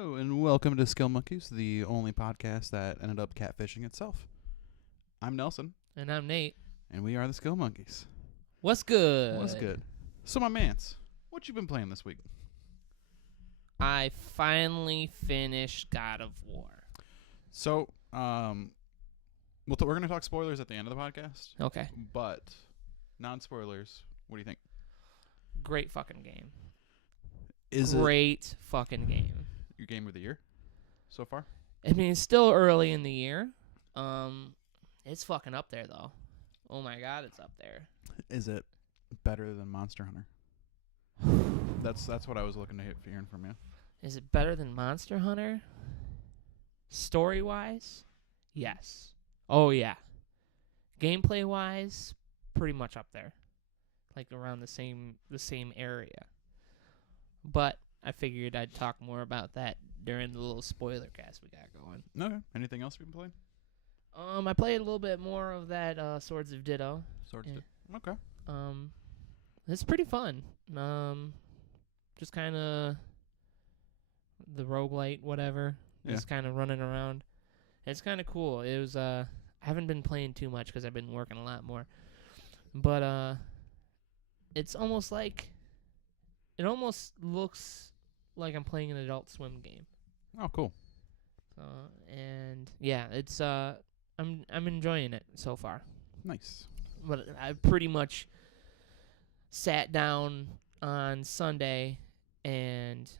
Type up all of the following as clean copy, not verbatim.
Hello, and welcome to Skill Monkeys, the only podcast that ended up catfishing itself. I'm Nelson. And I'm Nate. And we are the Skill Monkeys. What's good? What's good? So, my mans, what you been playing this week? I finally finished God of War. So, we're going to talk spoilers at the end of the podcast. Okay. But, non-spoilers, what do you think? Great fucking game. Is Great fucking game. Your game of the year so far? I mean, it's still early in the year. It's fucking up there, though. Oh, my God, it's up there. Is it better than Monster Hunter? That's what I was looking to hearing from you. Is it better than Monster Hunter? Story-wise? Yes. Oh, yeah. Gameplay-wise, pretty much up there. Like around the same area. But I figured I'd talk more about that during the little spoiler cast we got going. Okay. Anything else you've been playing? I played a little bit more of that Swords of Ditto. Okay. It's pretty fun. Just kind of the roguelite, whatever. Yeah. Just kind of running around. It's kind of cool. It was I haven't been playing too much because I've been working a lot more. But it's almost like it almost looks like I'm playing an Adult Swim game. Oh, cool. And yeah, it's I'm enjoying it so far. Nice. But I pretty much sat down on Sunday and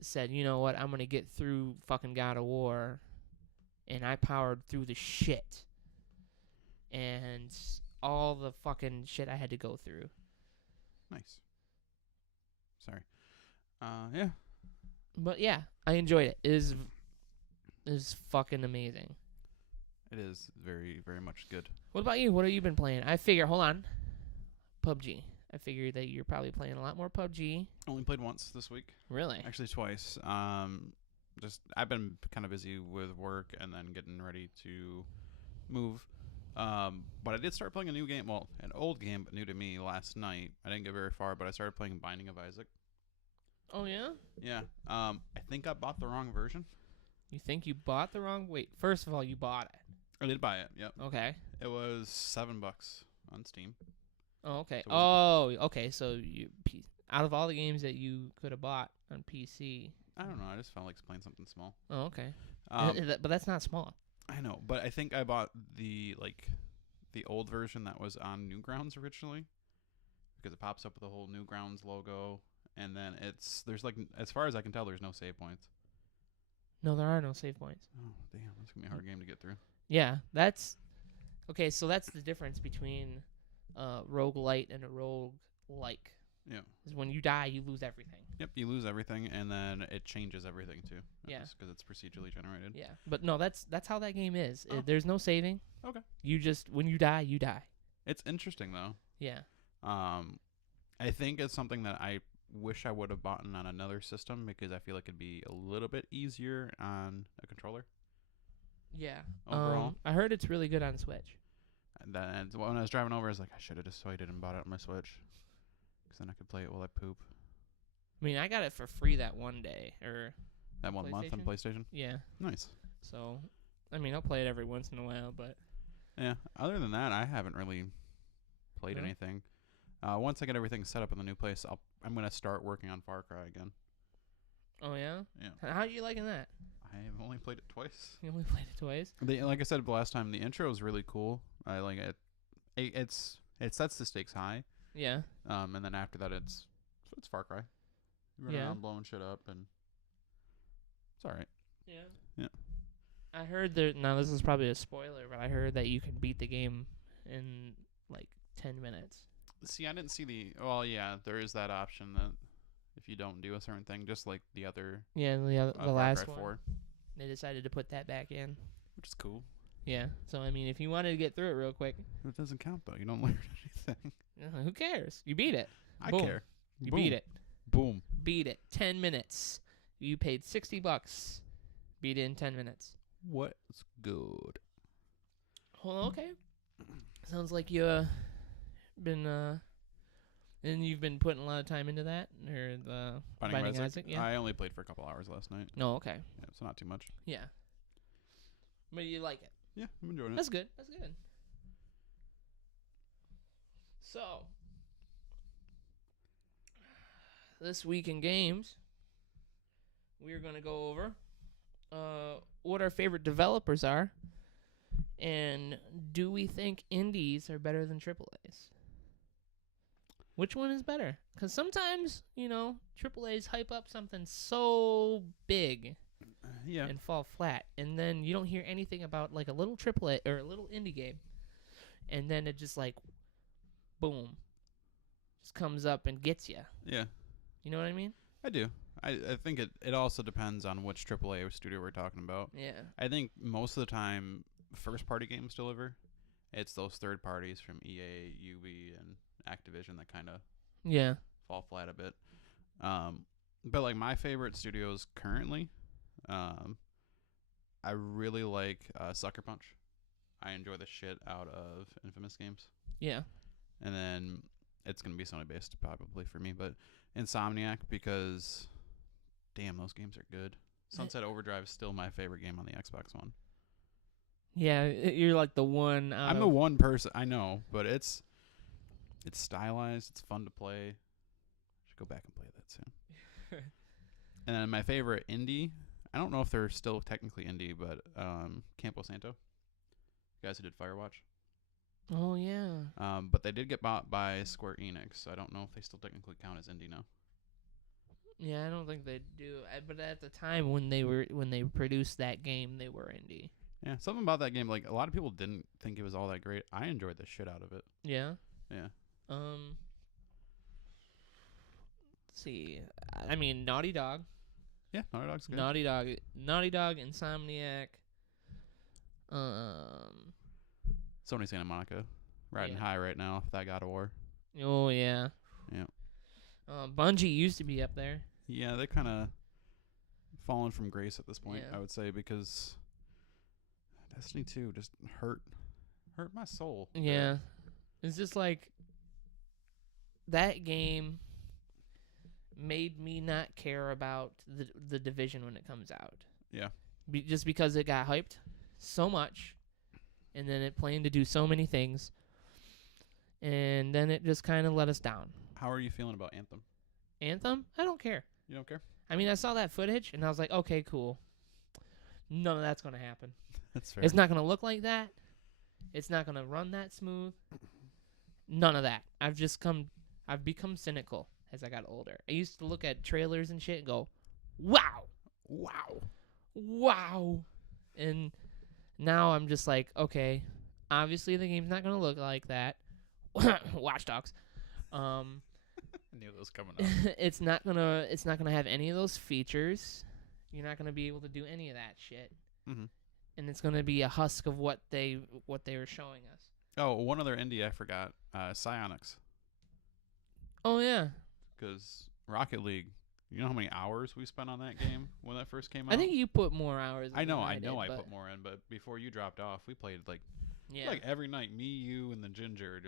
said, you know what, I'm going to get through fucking God of War. And I powered through the shit. And all the fucking shit I had to go through. Nice. Sorry. Yeah. But yeah, I enjoyed it. It is fucking amazing. It is very, very much good. What about you? What have you been playing? I figure, hold on. PUBG. I figured that you're probably playing a lot more PUBG. Only played once this week. Really? Actually, twice. I've been kind of busy with work and then getting ready to move. But I did start playing a new game. Well, an old game, but new to me last night. I didn't get very far, but I started playing Binding of Isaac. Oh, yeah? Yeah. I think I bought the wrong version. You think you bought the wrong? Wait, first of all, you bought it. I did buy it. Yep. Okay. It was $7 on Steam. Oh, okay. So okay. So you out of all the games that you could have bought on PC. I don't know. I just felt like playing something small. Oh, okay. But that's not small. I know, but I think I bought the old version that was on Newgrounds originally, because it pops up with the whole Newgrounds logo, and then there's as far as I can tell, there's no save points. No, there are no save points. Oh damn, that's gonna be a hard game to get through. Yeah, that's okay. So that's the difference between roguelite and a roguelike. Yeah. Is when you die, you lose everything. Yep, you lose everything, and then it changes everything too. Yeah. Because it's procedurally generated. Yeah, but no, that's how that game is. Oh. There's no saving. Okay. You just when you die, you die. It's interesting though. Yeah. I think it's something that I wish I would have bought on another system because I feel like it'd be a little bit easier on a controller. Yeah. Overall. I heard it's really good on Switch. And then when I was driving over, I was like, I should have just waited and bought it on my Switch, because then I could play it while I poop. I mean, I got it for free that one day or That 1 month on PlayStation. Yeah. Nice. So, I mean, I'll play it every once in a while, but Yeah. Other than that, I haven't really played Really? anything. Once I get everything set up in the new place, I'm gonna start working on Far Cry again. oh yeah. Yeah. How are you liking that? I have only played it twice. You only played it twice. Like I said last time, the intro is really cool. I like it. It sets the stakes high. Yeah. And then after that, it's Far Cry. You run around blowing shit up, and it's all right. Yeah. Yeah. I heard now this is probably a spoiler, but I heard that you can beat the game in like 10 minutes. See, I didn't see well, yeah, there is that option that if you don't do a certain thing, just like the other. Yeah, the Far last Cry one. 4, They decided to put that back in. which is cool. Yeah. So I mean, if you wanted to get through it real quick, It doesn't count though. You don't learn anything. who cares? You beat it. I Boom. care. You Boom. beat it. Boom. Beat it. 10 minutes. You paid $60. Beat it in 10 minutes. What's good? Well, okay. Sounds like you and you've been putting a lot of time into that, or the Binding Isaac, yeah. I only played for a couple hours last night. No, okay. Yeah, so not too much. Yeah. But you like it. Yeah, I'm enjoying it. That's good. That's good. So, this week in games, we're going to go over what our favorite developers are, and do we think indies are better than AAAs? Which one is better? Because sometimes, AAAs hype up something so big Yeah. and fall flat, and then you don't hear anything about like a little AAA or a little indie game, and then it just like, boom, just comes up and gets you. Yeah. You know what I mean? I do. I think it also depends on which AAA studio we're talking about. Yeah. I think most of the time, first-party games deliver. It's those third parties from EA, UB, and Activision that kind of fall flat a bit. But like my favorite studios currently, I really like Sucker Punch. I enjoy the shit out of Infamous games. Yeah. And then it's going to be Sony based probably for me, but Insomniac, because damn, those games are good. Sunset Overdrive is still my favorite game on the Xbox One. Yeah, you're like the one. I'm the one person, I know, but it's stylized. It's fun to play. Should go back and play that soon. And then my favorite indie, I don't know if they're still technically indie, but Campo Santo, guys who did Firewatch. Oh yeah. But they did get bought by Square Enix, so I don't know if they still technically count as indie now. Yeah, I don't think they do. But at the time when they produced that game, they were indie. Yeah, something about that game, like a lot of people didn't think it was all that great. I enjoyed the shit out of it. Yeah. Yeah. Let's see. I mean, Naughty Dog. Yeah, Naughty Dog's good. Naughty Dog, Insomniac. Sony Santa Monica, riding high right now off that God of War. Oh yeah. Yeah. Bungie used to be up there. Yeah, they kind of fallen from grace at this point, Yeah. I would say, because Destiny 2 just hurt my soul. Yeah. It's just like that game made me not care about the Division when it comes out. Yeah. Just because it got hyped so much, and then it planned to do so many things, and then it just kind of let us down. How are you feeling about Anthem? Anthem? I don't care. You don't care? I mean, I saw that footage, and I was like, okay, cool. None of that's going to happen. That's fair. It's not going to look like that. It's not going to run that smooth. None of that. I've become cynical as I got older. I used to look at trailers and shit and go, wow. Wow. Wow. And now I'm just like, okay, obviously the game's not going to look like that. Watch Dogs. I knew it was coming up. It's not gonna have any of those features. You're not gonna be able to do any of that shit. Mm-hmm. And it's gonna be a husk of what they were showing us. Oh, one other indie I forgot. Psyonix. Oh yeah. Because Rocket League, you know how many hours we spent on that game when that first came out? I think you put more hours. I know I I put more in, but before you dropped off, we played like every night. Me, you, and the Ginger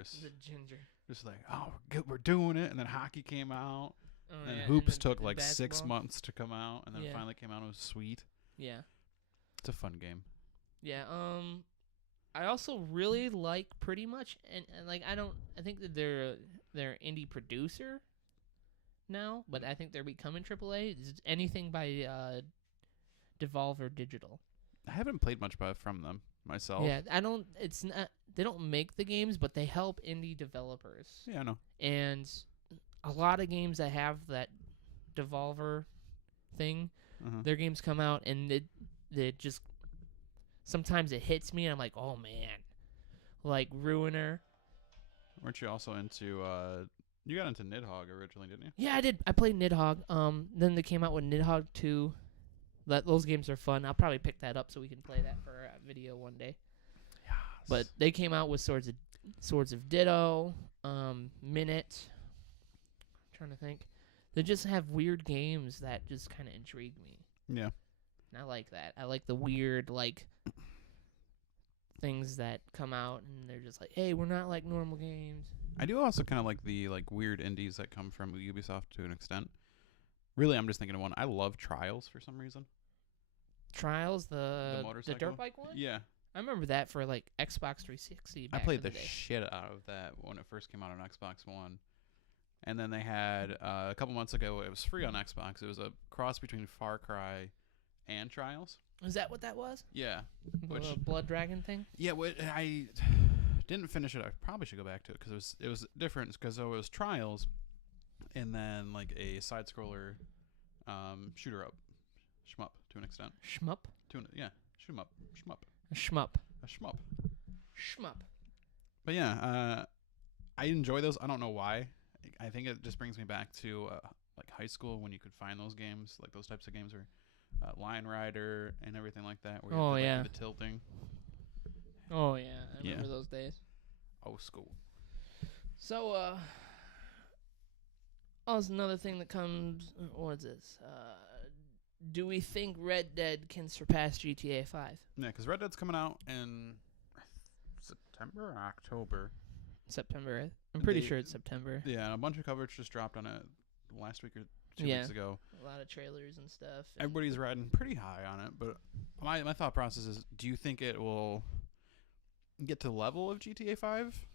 just like, oh, good, we're doing it. And then hockey came out. Oh, and yeah. Hoops and took the like basketball. 6 months to come out, and then Yeah. finally came out. It was sweet. Yeah. It's a fun game. Yeah. I also really like pretty much, and like I think that they're indie producer now, but I think they're becoming AAA. It's anything by Devolver Digital. I haven't played much from them myself. Yeah, it's not. They don't make the games, but they help indie developers. Yeah, I know. And a lot of games that have that Devolver thing, their games come out and it just sometimes it hits me and I'm like, oh man, like Ruiner. Weren't you also into? You got into Nidhogg originally, didn't you? Yeah, I did. I played Nidhogg. Then they came out with Nidhogg 2. Those games are fun. I'll probably pick that up so we can play that for a video one day. Yes. But they came out with Swords of Ditto, Minute. I'm trying to think. They just have weird games that just kind of intrigue me. Yeah. And I like that. I like the weird, like, things that come out and they're just like, hey, we're not like normal games. I do also kind of like the weird indies that come from Ubisoft to an extent. Really, I'm just thinking of one. I love Trials for some reason. Trials, The the motorcycle? dirt bike one. Yeah. I remember that for like Xbox 360. I Back played in the the day. shit out of that when it first came out on Xbox One. And then they had, a couple months ago, it was free on Xbox. It was a cross between Far Cry and Trials. Is that what that was? Yeah. The Which- blood dragon thing? Yeah, I didn't finish it. I probably should go back to it because it was different. Because it was Trials, and then like a side scroller, shooter up, shmup to an extent. Shmup? Shoot 'em up, shmup, A shmup. a shmup. Shmup. But yeah, I enjoy those. I don't know why. I think it just brings me back to like high school when you could find those games, like those types of games, where Line Rider and everything like that. Where you Oh, did, like, yeah. the tilting. Oh, yeah. I Yeah. remember those days. Oh, school. So, oh, it's another thing that comes. What is this? Do we think Red Dead can surpass GTA 5? Yeah, because Red Dead's coming out in September or October. September. I'm pretty They- sure it's September. Yeah, and a bunch of coverage just dropped on it last week or 2 Yeah. weeks ago. A lot of trailers and stuff. and- Everybody's riding pretty high on it, but my thought process is: do you think it will get to the level of GTA 5,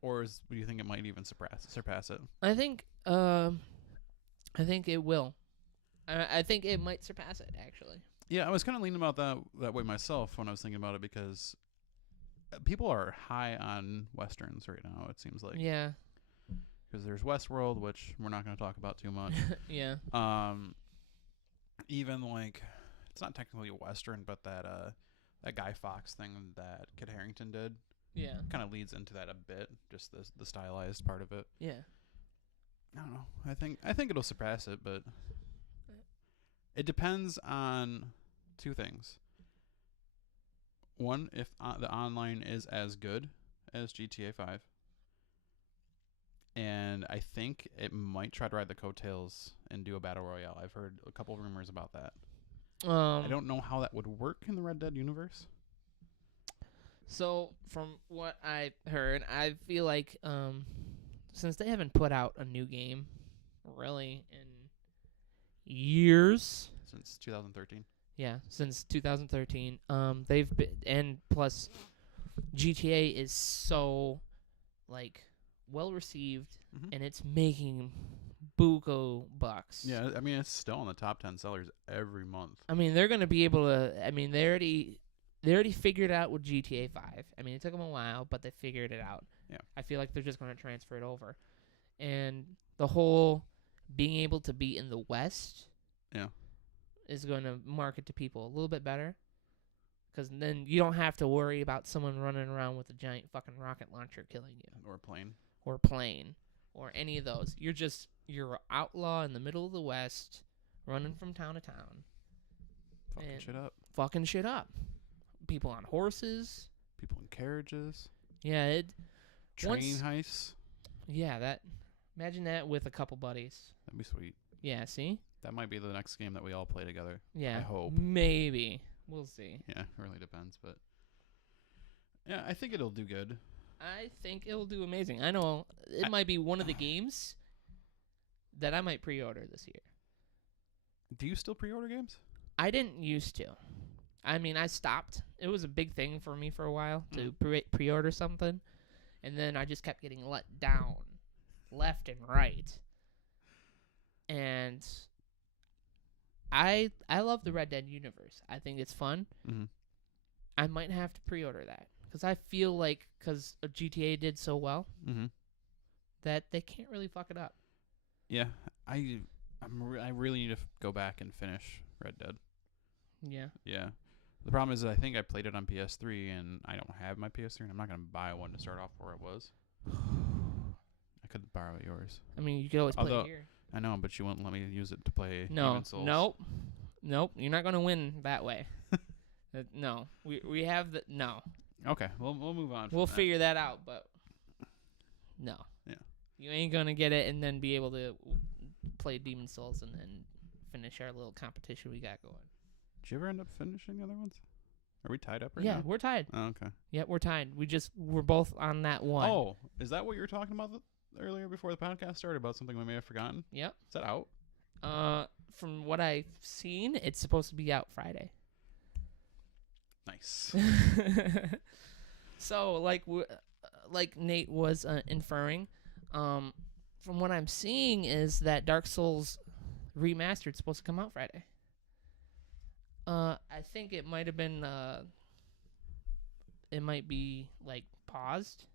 or do you think it might even surpass it? I think it will. I think it might surpass it, actually. Yeah, I was kind of leaning about that way myself when I was thinking about it because people are high on westerns right now. It seems like Yeah. because there's Westworld, which we're not going to talk about too much. Yeah. Even like it's not technically a western, but that Guy Fawkes thing that Kit Harington did Yeah. kind of leads into that a bit, just the stylized part of it. Yeah. I don't know. I think it'll surpass it, but it depends on two things. One, if the online is as good as GTA 5. And I think it might try to ride the coattails and do a battle royale. I've heard a couple of rumors about that. I don't know how that would work in the Red Dead universe. So, from what I heard, I feel like since they haven't put out a new game really in years, Since 2013. yeah, since 2013, they've been, and plus GTA is so like well received, Mhm. and it's making buco bucks. Yeah, I mean, it's still in the top 10 sellers every month. I mean, they're gonna be able to. I mean, they already figured it out with GTA 5. I mean, it took them a while, but they figured it out. Yeah. I feel like they're just gonna transfer it over, and the whole being able to be in the West, Yeah. is going to market to people a little bit better, because then you don't have to worry about someone running around with a giant fucking rocket launcher killing you, Or plane. or plane, or any of those. You're an outlaw in the middle of the West, running from town to town, Fucking And- shit up. fucking shit up. People on horses. People in carriages. Yeah, Train Once- heists. that. Imagine that with a couple buddies. That'd be sweet. Yeah, see? That might be the next game that we all play together. Yeah. I hope. Maybe. We'll see. Yeah, it really depends, but yeah, I think it'll do good. I think it'll do amazing. I know it might be one of the games that I might pre-order this year. Do you still pre-order games? I didn't used to. I mean, I stopped. It was a big thing for me for a while to pre-order something, and then I just kept getting let down, left and right. And I love the Red Dead universe. I think it's fun. Mm-hmm. I might have to pre-order that because I feel like because GTA did so well Mm-hmm. that they can't really fuck it up. Yeah, I really need to go back and finish Red Dead. Yeah. Yeah. The problem is I think I played it on PS3 and I don't have my PS3 and I'm not going to buy one to start off where it was. I could borrow yours. I mean, you could always play Although- it here. I know, but you wouldn't let me use it to play No, Demon's Souls. nope. You're not gonna win that way. No, we have the no. Okay, we'll move on. We'll from that. figure that out, but no. Yeah. You ain't gonna get it and then be able to play Demon's Souls and then finish our little competition we got going. Did you ever end up finishing the other ones? Are we tied up right Yeah, now? we're tied. Oh, okay. Yeah, we're tied. We're both on that one. Oh, is that what you were talking about earlier before the podcast started about something we may have forgotten? Yep. Is that out? From what I've seen, it's supposed to be out Friday. Nice. So, like Nate was inferring, from what I'm seeing is that Dark Souls Remastered is supposed to come out Friday. I think it might have been, it might be, like, paused.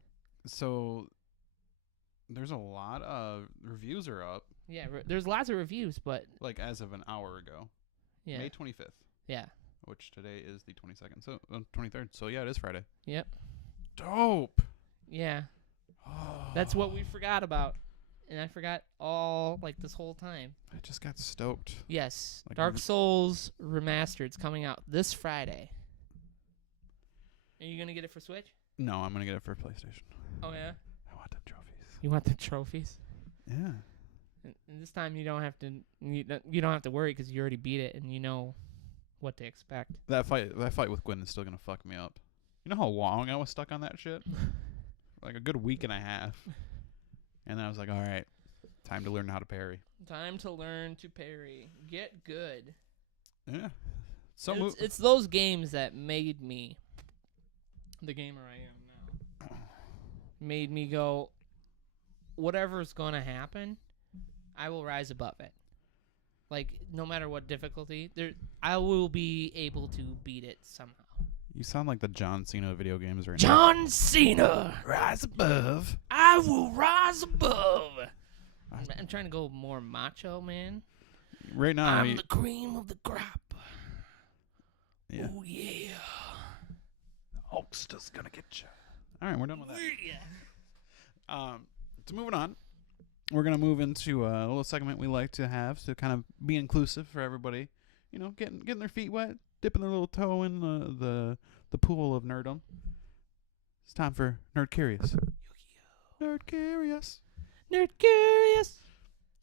So there's a lot of reviews are up, Yeah, there's lots of reviews, but, like as of an hour ago. yeah. May 25th, Yeah. which today is the 22nd, so 23rd. So yeah, it is Friday. Yep. Dope. Yeah. That's what we forgot about. And I forgot all, like, this whole time. I just got stoked. Yes. Like, Dark Souls Remastered's coming out this Friday. Are you going to get it for Switch? No, I'm gonna get it for PlayStation. Oh, yeah? I want them trophies. You want the trophies? Yeah. And this time you don't have to you don't have to worry because you already beat it and you know what to expect. That fight with Gwen is still gonna fuck me up. You know how long I was stuck on that shit? Like a good week and a half. And then I was like, all right, time to learn how to parry. Time to learn to parry. Get good. Yeah. It's those games that made me the gamer I am now. Made me go, whatever's going to happen, I will rise above it. Like, no matter what difficulty, I will be able to beat it somehow. You sound like the John Cena of video games right John Cena! Rise above. I will rise above! I'm trying to go more macho, man. Right now, I'm the cream of the crop. Yeah. Oh, yeah. Hulkster's gonna get you. All right, we're done with that. Yeah. So moving on, we're gonna move into a little segment we like to have to kind of be inclusive for everybody. You know, getting their feet wet, dipping their little toe in the pool of nerdom. It's time for Nerd Curious. Nerd Curious. Nerd Curious.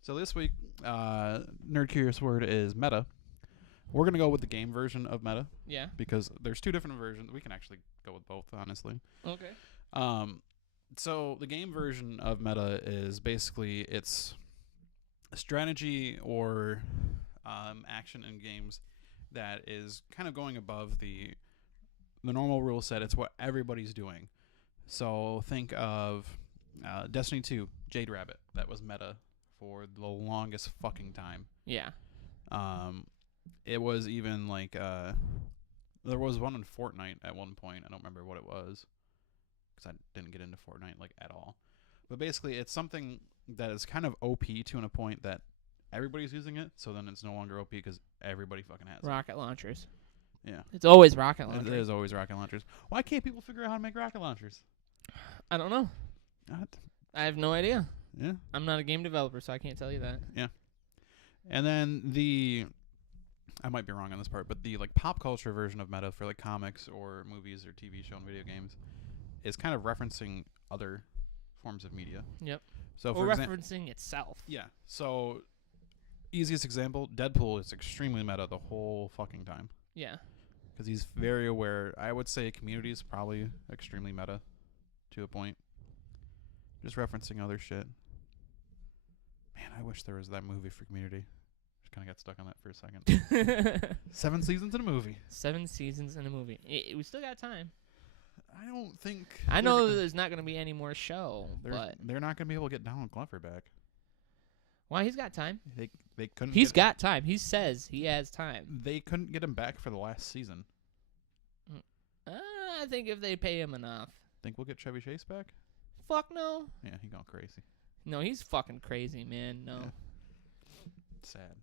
So this week, Nerd Curious word is meta. We're gonna go with the game version of meta. Yeah. Because there's two different versions. We can actually go with both, honestly. Okay. So the game version of meta is basically it's a strategy or action in games that is kind of going above the normal rule set. It's what everybody's doing. So think of Destiny 2, Jade Rabbit. That was meta for the longest fucking time. Yeah. It was even like there was one in Fortnite at one point. I don't remember what it was because I didn't get into Fortnite like at all. But basically, it's something that is kind of OP to a point that everybody's using it. So then it's no longer OP because everybody fucking has it. Rocket launchers. Yeah. It's always rocket launchers. It is always rocket launchers. Why can't people figure out how to make rocket launchers? I don't know. I have no idea. Yeah. I'm not a game developer, so I can't tell you that. Yeah. And then I might be wrong on this part, but the like pop culture version of meta for like comics or movies or TV show and video games is kind of referencing other forms of media. Yep. So or referencing itself. Yeah. So easiest example, Deadpool is extremely meta the whole fucking time. Yeah. Because he's very aware. I would say Community is probably extremely meta to a point. Just referencing other shit. Man, I wish there was that movie for Community. Just kind of got stuck on that for a second. 7 seasons in a movie. 7 seasons in a movie. We still got time. I don't think. I know that there's not going to be any more show, but they're not going to be able to get Donald Glover back. Why? He's got time. They couldn't. He's got time. He says he has time. They couldn't get him back for the last season. I think if they pay him enough. Think we'll get Chevy Chase back? Fuck no. Yeah, he gone crazy. No, he's fucking crazy, man. No. Yeah. Sad.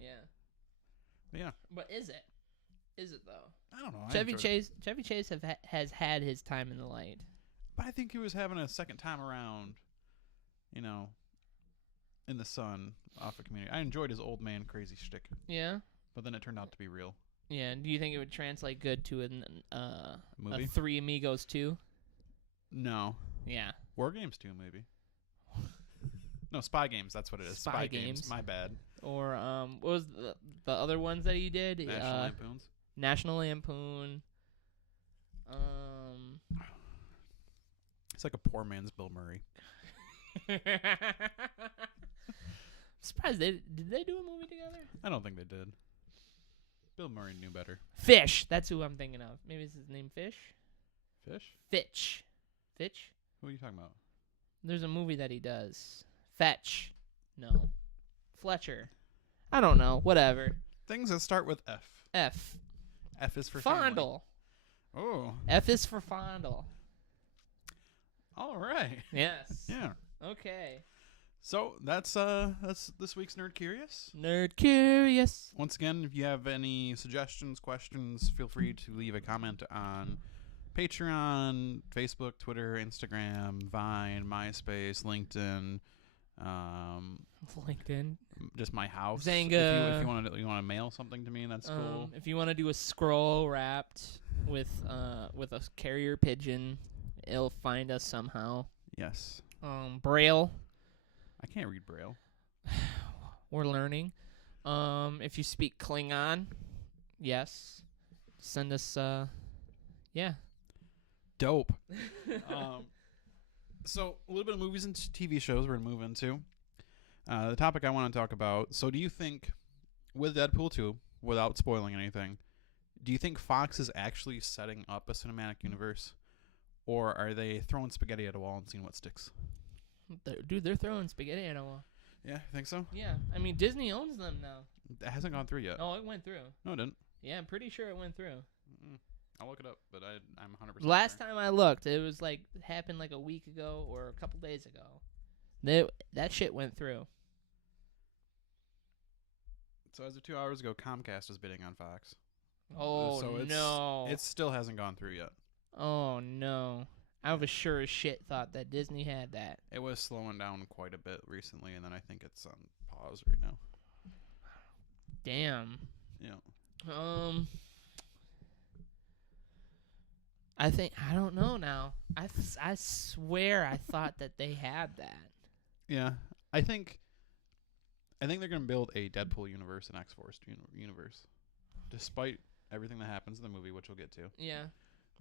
Yeah. Yeah. But is it? Is it though? I don't know. Chevy Chase has had his time in the light. But I think he was having a second time around, in the sun off of Community. I enjoyed his old man crazy shtick. Yeah. But then it turned out to be real. Yeah. Do you think it would translate good to movie? a Three Amigos 2? No. Yeah. War Games 2, maybe. No, Spy Games. That's what it is. Spy Games. My bad. Or what was the other ones that he did? National Lampoons. National Lampoon. It's like a poor man's Bill Murray. Surprised did they do a movie together? I don't think they did. Bill Murray knew better. Fish. That's who I'm thinking of. Maybe is his name Fish? Fish? Fitch. Fitch? Who are you talking about? There's a movie that he does. Fetch. No. Fletcher. I don't know. Whatever. Things that start with F. F. F is for Fondle. family. Oh. F is for fondle. All right. Yes. Yeah. Okay. So that's this week's Nerd Curious. Nerd Curious. Once again, if you have any suggestions, questions, feel free to leave a comment on Patreon, Facebook, Twitter, Instagram, Vine, MySpace, LinkedIn, LinkedIn. just my house. Zanga. If you want to mail something to me, that's cool. If you want to do a scroll wrapped with a carrier pigeon, it'll find us somehow. Yes. Braille. I can't read Braille. We're learning. If you speak Klingon, yes, send us. Yeah. Dope. So a little bit of movies and TV shows we're gonna move into. The topic I want to talk about. So do you think, with Deadpool 2, without spoiling anything, do you think Fox is actually setting up a cinematic universe, or are they throwing spaghetti at a wall and seeing what sticks? Dude, they're throwing spaghetti at a wall. Yeah, think so? Yeah, I mean Disney owns them now. It hasn't gone through yet. Oh, it went through. No, it didn't. Yeah, I'm pretty sure it went through. I'll look it up, but I'm 100%. Last time I looked, it was like happened like a week ago or a couple days ago. That shit went through. So as of 2 hours ago, Comcast is bidding on Fox. Oh, so no. It still hasn't gone through yet. Oh, no. I was sure as shit thought that Disney had that. It was slowing down quite a bit recently, and then I think it's on pause right now. Damn. Yeah. I don't know now. I swear I thought that they had that. Yeah. I think they're going to build a Deadpool universe and X-Force universe, despite everything that happens in the movie, which we'll get to. Yeah.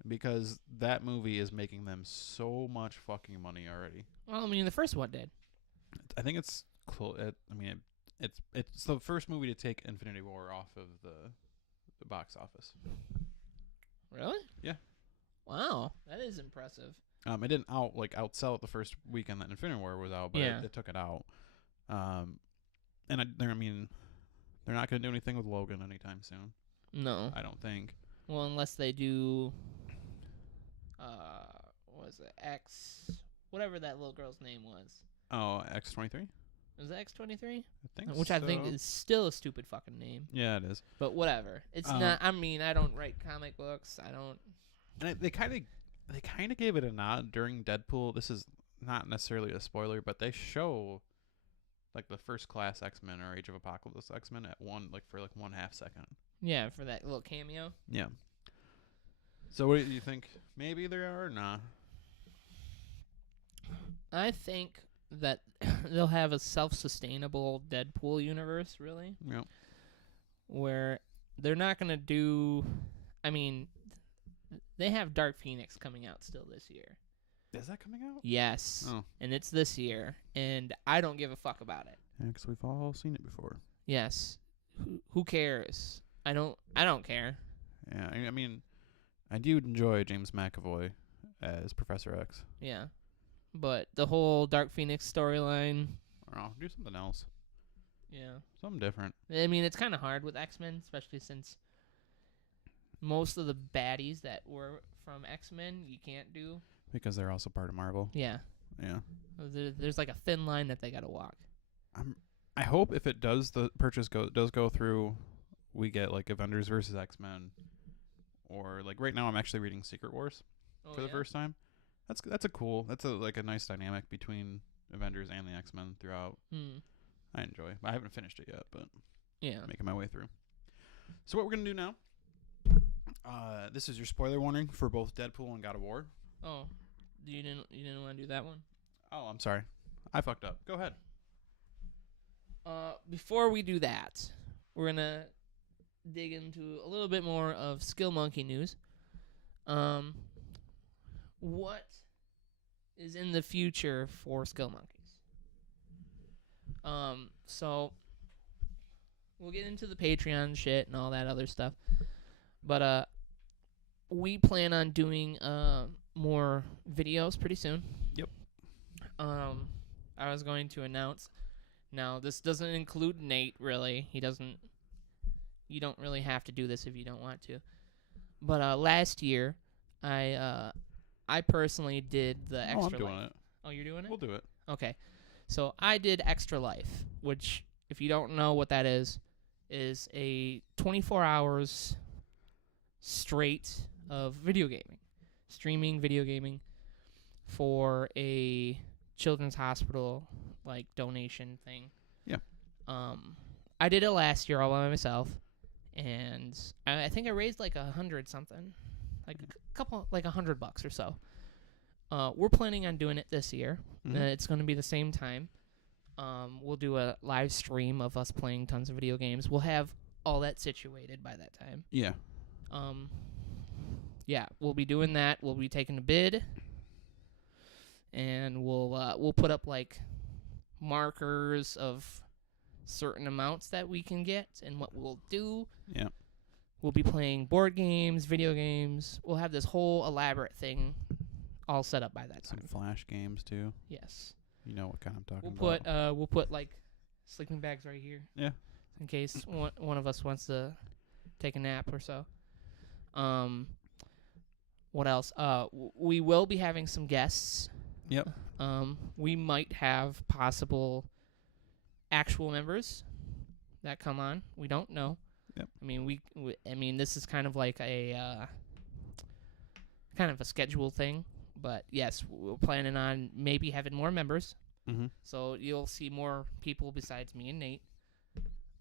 Because that movie is making them so much fucking money already. Well, I mean, the first one did. I think it's close. It's the first movie to take Infinity War off of the box office. Really? Yeah. Wow, that is impressive. It didn't outsell it the first weekend that Infinity War was out, but Yeah. it took it out. They're not going to do anything with Logan anytime soon. No. I don't think. Well, unless they do, what was it, whatever that little girl's name was. Oh, X-23? Was it X-23? I think Which I think is still a stupid fucking name. Yeah, it is. But whatever. It's not. I mean, I don't write comic books. I don't. And they kind of gave it a nod during Deadpool. This is not necessarily a spoiler, but they show like the First Class X-Men or Age of Apocalypse X-Men for 1/2 second. Yeah, for that little cameo. Yeah. So what do you think? Maybe there are or nah? I think that they'll have a self-sustainable Deadpool universe, really, Yeah. where they're not going to do... I mean, they have Dark Phoenix coming out still this year. Is that coming out? Yes. Oh. And it's this year, and I don't give a fuck about it. Yeah, because we've all seen it before. Yes. Who cares? I don't care. Yeah, I mean, I do enjoy James McAvoy as Professor X. Yeah. But the whole Dark Phoenix storyline... I don't know, do something else. Yeah. Something different. I mean, it's kind of hard with X-Men, especially since most of the baddies that were from X-Men you can't do. Because they're also part of Marvel. Yeah. Yeah. There's like a thin line that they got to walk. I hope if it does, the purchase does go through, we get like Avengers versus X-Men, or like right now I'm actually reading Secret Wars for the first time. That's a nice dynamic between Avengers and the X-Men throughout. I enjoy. I haven't finished it yet, but yeah, making my way through. So what we're gonna do now? This is your spoiler warning for both Deadpool and God of War. Oh, you didn't want to do that one? Oh, I'm sorry, I fucked up. Go ahead. Before we do that, we're gonna dig into a little bit more of Skill Monkey news. What is in the future for Skill Monkeys? So we'll get into the Patreon shit and all that other stuff. But we plan on doing more videos pretty soon. Yep. I was going to announce. Now, this doesn't include Nate, really. He doesn't. You don't really have to do this if you don't want to. But last year, I personally did the Extra I'm doing Life. it. Oh, you're doing it? We'll do it. Okay. So I did Extra Life, which, if you don't know what that is a 24 hours straight of video gaming. Streaming video gaming for a children's hospital, like, donation thing. Yeah. I did it last year all by myself, and I think I raised like 100 something, like a couple, like $100 or so. We're planning on doing it this year. Mm-hmm. It's going to be the same time. We'll do a live stream of us playing tons of video games. We'll have all that situated by that time. Yeah. Yeah, we'll be doing that. We'll be taking a bid, and we'll put up like markers of certain amounts that we can get and what we'll do. Yeah. We'll be playing board games, video games. We'll have this whole elaborate thing all set up by that Some time. Flash games too. Yes. You know what kind I'm talking We'll about. we'll put like sleeping bags right here. Yeah. In case one of us wants to take a nap or so. What else? We will be having some guests. Yep. We might have possible actual members that come on. We don't know. Yep. I mean, this is kind of like a schedule thing. But yes, we're planning on maybe having more members. Mm-hmm. So you'll see more people besides me and Nate.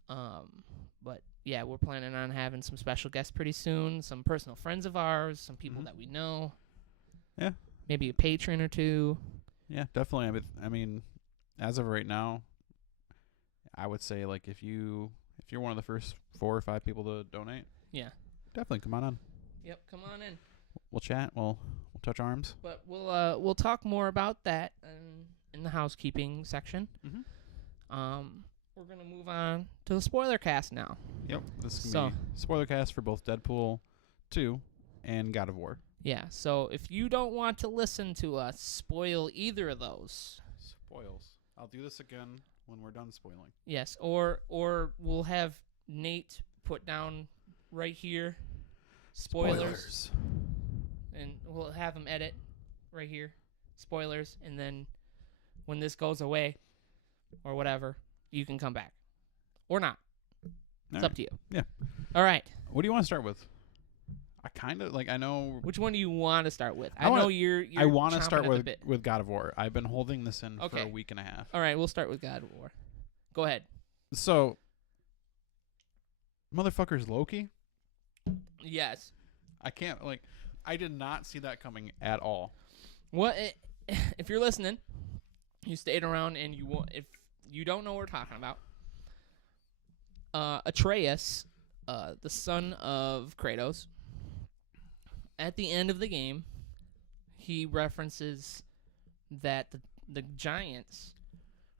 But yeah, we're planning on having some special guests pretty soon. Some personal friends of ours, some people that we know. Yeah. Maybe a patron or two. Yeah, definitely. I mean, as of right now, I would say like if you're one of the first 4 or 5 people to donate, Yeah. definitely come on. Yep, come on in. We'll chat. We'll touch arms. But we'll talk more about that in the housekeeping section. Mm-hmm. We're gonna move on to the spoiler cast now. Yep. This is gonna be spoiler cast for both Deadpool 2 and God of War. Yeah. So if you don't want to listen to us spoil either of those, Spoils. I'll do this again when we're done spoiling. yes, or we'll have Nate put down right here spoilers. And we'll have him edit right here spoilers, and then when this goes away or whatever, you can come back or not. It's up to you. Yeah. All right. What do you want to start with? I know. Which one do you want to start with? I know you're I want to chomping start at the bit. with God of War. I've been holding this in for a week and a half. All right, we'll start with God of War. Go ahead. So, motherfucker's Loki. Yes. I did not see that coming at all. What if you're listening? You stayed around, and if you don't know what we're talking about, Atreus, the son of Kratos, at the end of the game, he references that the giants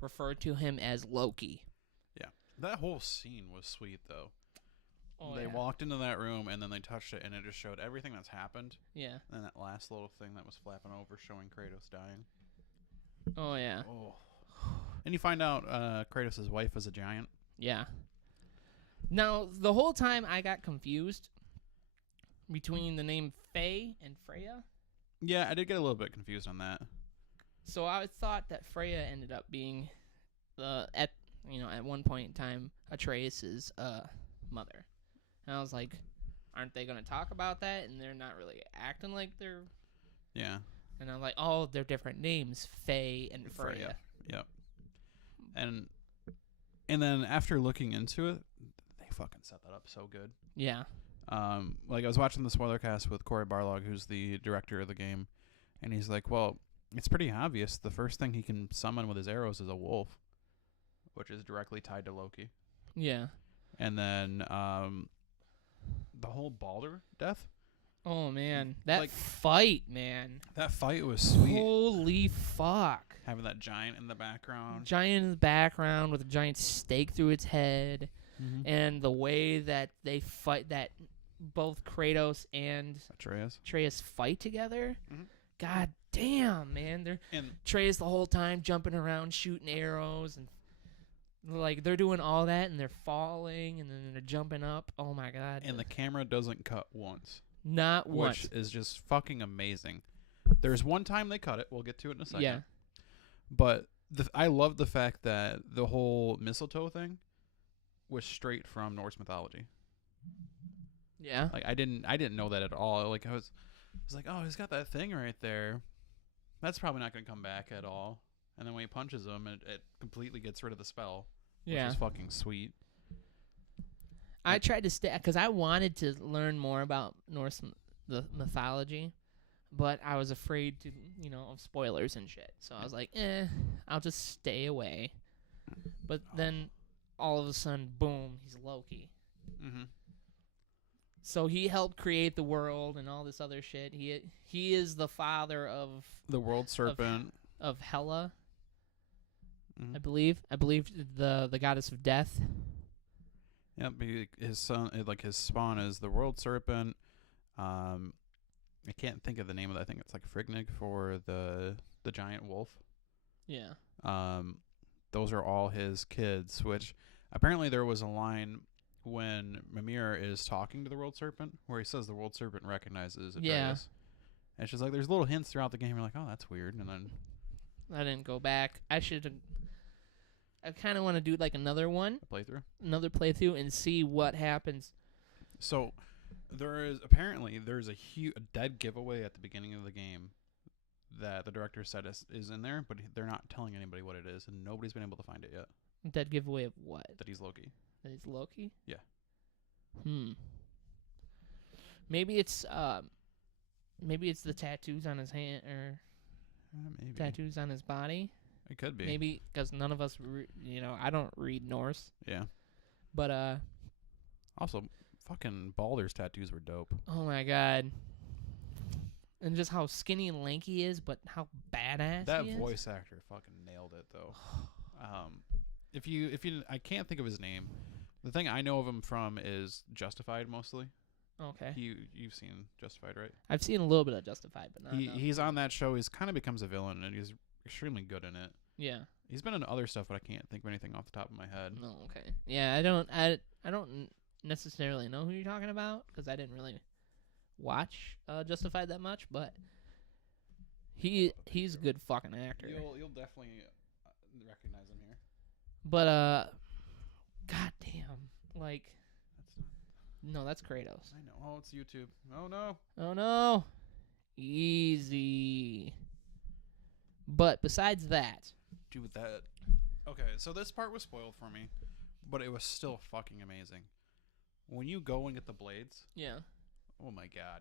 referred to him as Loki. Yeah. That whole scene was sweet, though. Oh, They yeah. walked into that room, and then they touched it, and it just showed everything that's happened. Yeah. And that last little thing that was flapping over showing Kratos dying. Oh, yeah. Oh. And you find out Kratos' wife was a giant. Yeah. Now, the whole time I got confused between the name Faye and Freya. Yeah, I did get a little bit confused on that. So I thought that Freya ended up being at one point in time Atreus' mother. And I was like, aren't they going to talk about that? And they're not really acting like they're... Yeah. And I'm like, oh, they're different names, Faye and Freya. Yep. And then after looking into it, they fucking set that up so good. Yeah. I was watching the spoiler cast with Corey Barlog, who's the director of the game, and he's like, well, it's pretty obvious. The first thing he can summon with his arrows is a wolf, which is directly tied to Loki. Yeah. And then the whole Baldur death, Oh man, that Like- fight, man. That fight was sweet. Holy fuck. Having that giant in the background. Giant in the background with a giant stake through its head, Mm-hmm. and the way that they fight, that both Kratos and Atreus fight together. Mhm. God damn, man. And Atreus the whole time jumping around, shooting arrows, and like they're doing all that, and they're falling, and then they're jumping up. Oh my god. the camera doesn't cut once. Not once. Which is just fucking amazing. There's one time they cut it. We'll get to it in a second. Yeah. But I love the fact that the whole mistletoe thing was straight from Norse mythology. Yeah. Like I didn't know that at all. Like I was like, oh, he's got that thing right there. That's probably not going to come back at all. And then when he punches him, it completely gets rid of the spell, which Yeah. is fucking sweet. I tried to stay because I wanted to learn more about Norse the mythology, but I was afraid to, of spoilers and shit. So I was like, I'll just stay away. But then all of a sudden, boom, he's Loki. Mm-hmm. So he helped create the world and all this other shit. He is the father of The world serpent. of Hela, Mhm. I believe. I believe the goddess of death. Yep, his son, like his spawn is the world serpent. I can't think of the name of that. I think it's like Frignig for the giant wolf. Yeah. Those are all his kids. Which apparently there was a line when Mimir is talking to the world serpent where he says the world serpent recognizes Atreus. Yeah. And it's just like there's little hints throughout the game. You're like, oh, that's weird. And then I didn't go back. I kind of want to do like another playthrough and see what happens. So there's a dead giveaway at the beginning of the game that the director said is in there, but they're not telling anybody what it is, and nobody's been able to find it yet. Dead giveaway of what? That he's Loki. That he's Loki? Yeah. Maybe it's the tattoos on his hand or Maybe. tattoos on his body. It could be. Maybe because none of us, I don't read Norse. Yeah. But Also, fucking Baldur's tattoos were dope. oh my god. And just how skinny and lanky he is, but how badass That he is. voice actor fucking nailed it though. If you I can't think of his name. The thing I know of him from is Justified mostly. Okay. You've seen Justified, right? I've seen a little bit of Justified, but not enough. He's on that show. He's kind of becomes a villain, and he's extremely good in it. Yeah. He's been in other stuff, but I can't think of anything off the top of my head. No, okay. Yeah, I don't necessarily know who you're talking about because I didn't really watch Justified that much, but he's a good fucking actor. You'll definitely recognize him here. But goddamn, like, no, that's Kratos. I know. Oh, it's YouTube. Oh no. Oh no, easy. But besides that, Dude, that. Okay, so this part was spoiled for me, but it was still fucking amazing. When you go and get the blades, yeah, oh my god.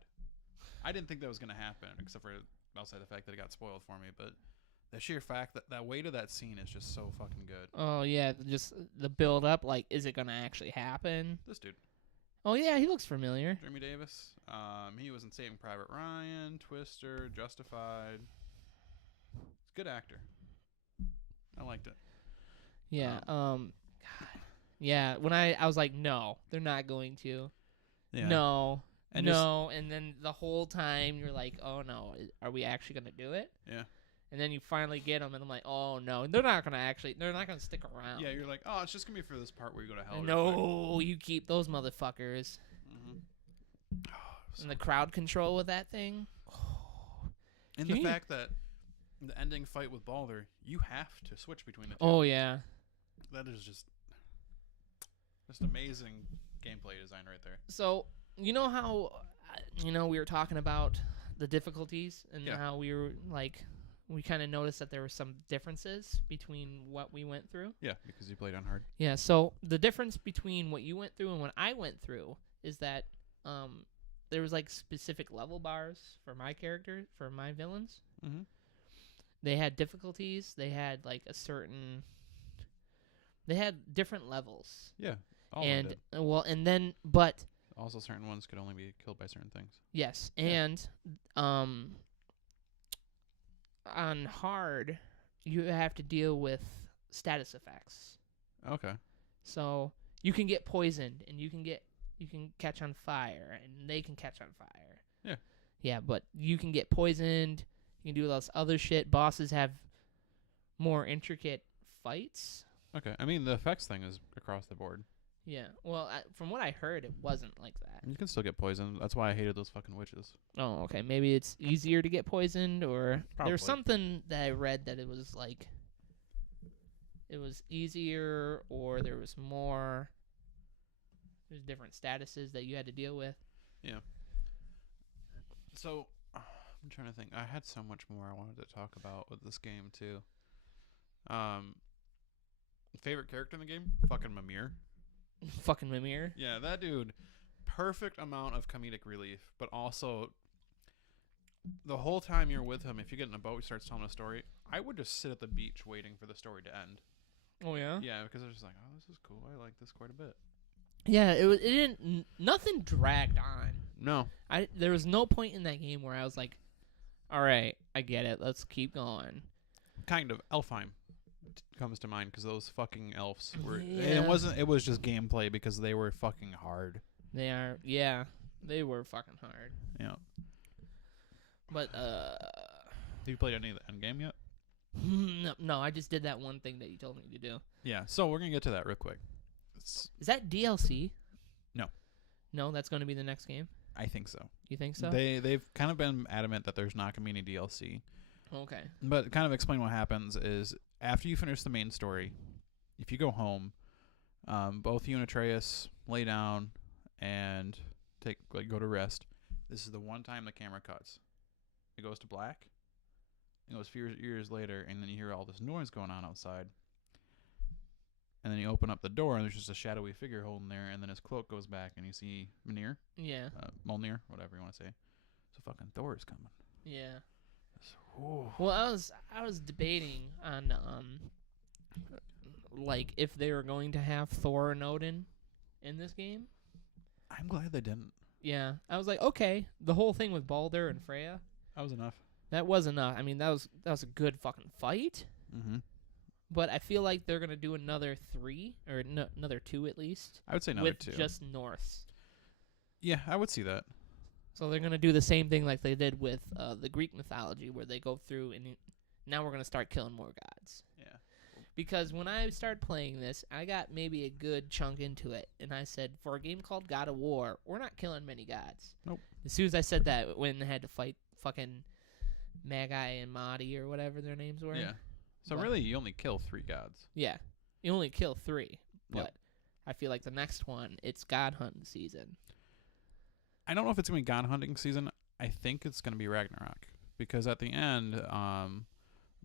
I didn't think that was going to happen, except for outside the fact that it got spoiled for me, but the sheer fact that weight of that scene is just so fucking good. oh yeah, just the build up. Like, is it gonna actually happen? This dude, Oh yeah, he looks familiar. Jeremy Davis, he was in Saving Private Ryan, Twister, Justified. Good actor. I liked it. Yeah. God. Yeah. When I was like, no, they're not going to. Yeah. No. And no. And then the whole time you're like, oh no, are we actually gonna do it? Yeah. And then you finally get them, and I'm like, oh no, they're not gonna stick around. Yeah, you're like, oh, it's just gonna be for this part where you go to hell. No, you keep those motherfuckers. Mm-hmm. And the crowd control with that thing. And Can the you- fact that the ending fight with Baldur, you have to switch between the two. Oh yeah. That is just amazing gameplay design right there. So you know how we were talking about the difficulties and Yeah. how we were like, we kind of noticed that there were some differences between what we went through. Yeah, because you played on hard. Yeah. So the difference between what you went through and what I went through is that there was like specific level bars for my character, for my villains. Mm-hmm. They had difficulties. They had like they had different levels. Yeah. All and of them well, and then but also certain ones could only be killed by certain things. Yes, Yeah. and on hard, you have to deal with status effects. Okay. So you can get poisoned, and you can catch on fire, and they can catch on fire. Yeah. Yeah, but you can get poisoned. You can do all this other shit. Bosses have more intricate fights. Okay. I mean, the effects thing is across the board. Yeah. Well, from what I heard, it wasn't like that. You can still get poisoned. That's why I hated those fucking witches. Oh, okay. Maybe it's easier to get poisoned, or Probably. there's something that I read that it was like it was easier, or there was more. There's different statuses that you had to deal with. Yeah. So, I'm trying to think. I had so much more I wanted to talk about with this game, too. Favorite character in the game? Fucking Mimir. Fucking Mimir. Yeah, that dude. Perfect amount of comedic relief, but also the whole time you're with him, if you get in a boat, he starts telling a story. I would just sit at the beach waiting for the story to end. Oh yeah. Yeah, because I was just like, oh, this is cool. I like this quite a bit. Yeah, it didn't. Nothing dragged on. No. There was no point in that game where I was like, all right, I get it. Let's keep going. Kind of. Elfheim comes to mind because those fucking elves were. Yeah. And it was just gameplay because they were fucking hard. They are. Yeah, they were fucking hard. Yeah. But Have you played any of the end game yet? no, I just did that one thing that you told me to do. Yeah. So we're gonna get to that real quick. Is that DLC? No. No, that's going to be the next game. I think so. You think so? They've kind of been adamant that there's not gonna be any DLC. Okay. But kind of explain what happens is after you finish the main story, if you go home, both you and Atreus lay down and go to rest. This is the one time the camera cuts. It goes to black. It goes a few years later, and then you hear all this noise going on outside. And then you open up the door, and there's just a shadowy figure holding there, and then his cloak goes back, and you see Mjolnir. Yeah. Mjolnir, whatever you want to say. So fucking Thor is coming. Yeah. Ooh. Well, I was debating on like if they were going to have Thor and Odin in this game. I'm glad they didn't. Yeah. I was like, okay, the whole thing with Baldur and Freya, That was enough. that was enough. I mean, that was a good fucking fight. Mm-hmm. But I feel like they're going to do another 3 or another 2 at least I would say another with 2. just Norse. Yeah, I would see that. So they're going to do the same thing like they did with the Greek mythology, where they go through and now we're going to start killing more gods. Yeah. Because when I started playing this, I got maybe a good chunk into it, and I said, for a game called God of War, we're not killing many gods. Nope. As soon as I said that, when I had to fight fucking Magi and Mahdi or whatever their names were. Yeah. So But- really, you only kill 3 gods. Yeah. You only kill 3, but Yep. I feel like the next one, it's God hunting season. I don't know if it's going to be god hunting season. I think it's going to be Ragnarok. Because at the end,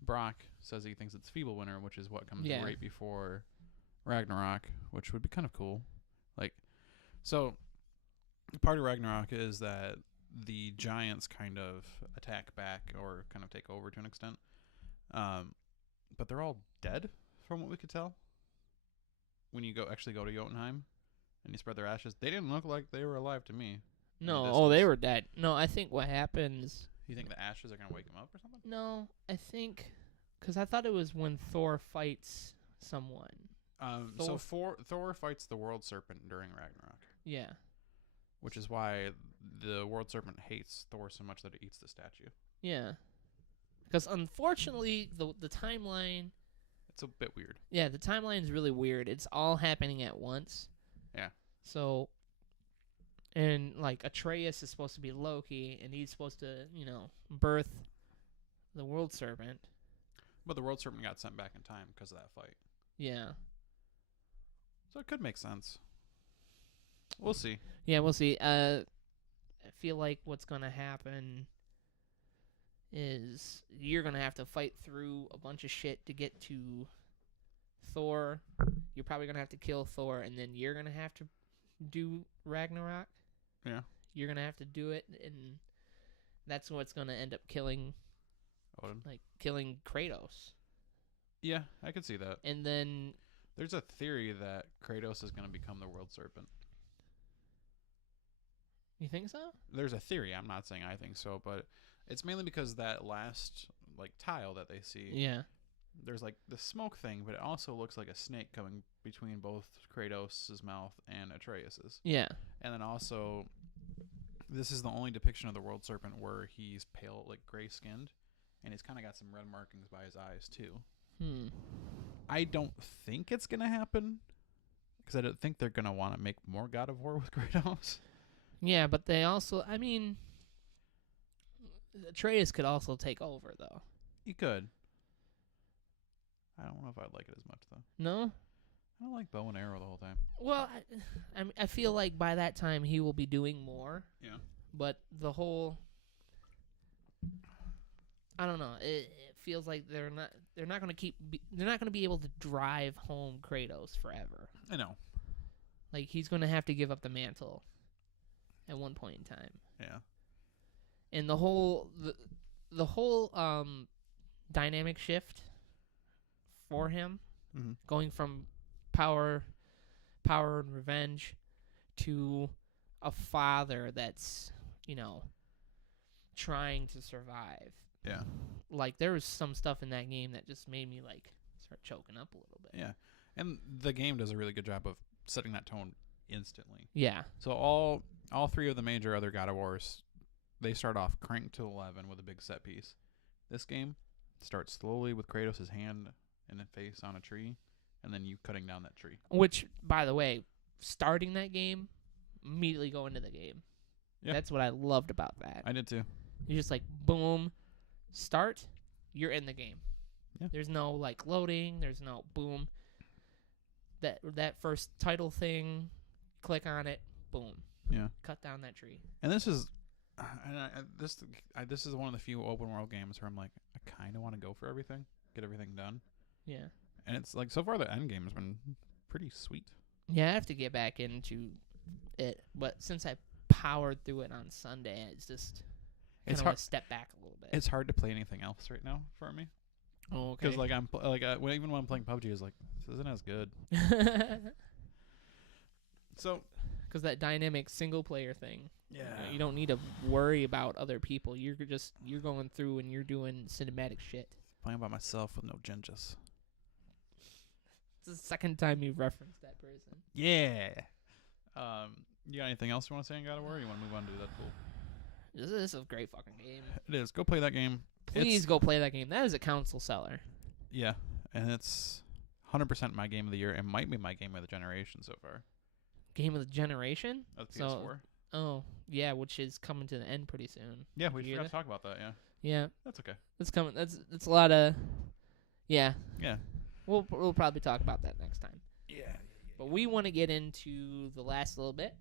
Brock says he thinks it's Feeblewinter, which is what comes Yeah. right before Ragnarok, which would be kind of cool. So part of Ragnarok is that the giants kind of attack back or kind of take over to an extent. But they're all dead from what we could tell. When you actually go to Jotunheim and you spread their ashes, they didn't look like they were alive to me. No, the oh, they distance. were dead. No, I think what happens... You think the ashes are going to wake them up or something? No, I think... Because I thought it was when Thor fights someone. So Thor fights the world serpent during Ragnarok, Yeah. which is why the world serpent hates Thor so much that it eats the statue. Yeah. Because unfortunately, the timeline... It's a bit weird. Yeah, the timeline's really weird. It's all happening at once. Yeah. So... And, like, Atreus is supposed to be Loki, and he's supposed to, birth the world serpent. But the world serpent got sent back in time because of that fight. Yeah. So it could make sense. We'll see. Yeah, we'll see. I feel like what's going to happen is you're going to have to fight through a bunch of shit to get to Thor. You're probably going to have to kill Thor, and then you're going to have to do Ragnarok. Yeah. You're going to have to do it, and that's what's going to end up killing Kratos. Yeah, I could see that. And then... There's a theory that Kratos is going to become the world serpent. You think so? There's a theory. I'm not saying I think so, but it's mainly because that last like tile that they see, Yeah. there's like the smoke thing, but it also looks like a snake coming between both Kratos' mouth and Atreus's. Yeah. And then also, this is the only depiction of the world serpent where he's pale, like gray skinned, and he's kind of got some red markings by his eyes too. I don't think it's gonna happen because I don't think they're gonna want to make more God of War with Kratos. Yeah, but they also, I mean, Atreus could also take over, though. He could. I don't know if I'd like it as much though. No? I don't like bow and arrow the whole time. Well, I feel like by that time he will be doing more. Yeah. But the whole, I don't know. It feels like they're not going to they're not going to be able to drive home Kratos forever. I know. Like he's going to have to give up the mantle at one point in time. Yeah. And the whole dynamic shift for him, going from power and revenge to a father that's, trying to survive. Yeah. Like there was some stuff in that game that just made me like start choking up a little bit. Yeah. And the game does a really good job of setting that tone instantly. Yeah. So all three of the major other God of Wars, they start off cranked to 11 with a big set piece. This game starts slowly with Kratos' hand and then face on a tree, and then you cutting down that tree. Which, by the way, starting that game, immediately go into the game. Yeah. That's what I loved about that. I did too. You're just like, boom, start, you're in the game. Yeah. There's no like loading. There's no boom. That first title thing, click on it, boom. Yeah. Cut down that tree. And this is, this is one of the few open world games where I'm like, I kind of want to go for everything, get everything done. Yeah. And it's like so far the end game has been pretty sweet. Yeah, I have to get back into it, but since I powered through it on Sunday, it's just It's kind hard. of step back a little bit. It's hard to play anything else right now for me. Oh, okay. Because like I'm even when I'm playing PUBG, is like this isn't as good. So, because that dynamic single player thing, yeah, you don't need to worry about other people. You're going through and you're doing cinematic shit. playing by myself with no gingers. It's the second time you've referenced that person. Yeah. You got anything else you want to say in God of War? Or you want to move on to Deadpool? This is a great fucking game. It is. Go play that game. Please go play that game. That is a console seller. Yeah, and it's 100% my game of the year. It might be my game of the generation so far. Game of the generation? Of PS4. Oh, yeah, which is coming to the end pretty soon. Yeah, we Did you forgot hear to talk about that. Yeah, Yeah, that's okay. it's coming. That's a lot of. Yeah, Yeah. we'll probably talk about that next time. Yeah. But we want to get into the last little bit.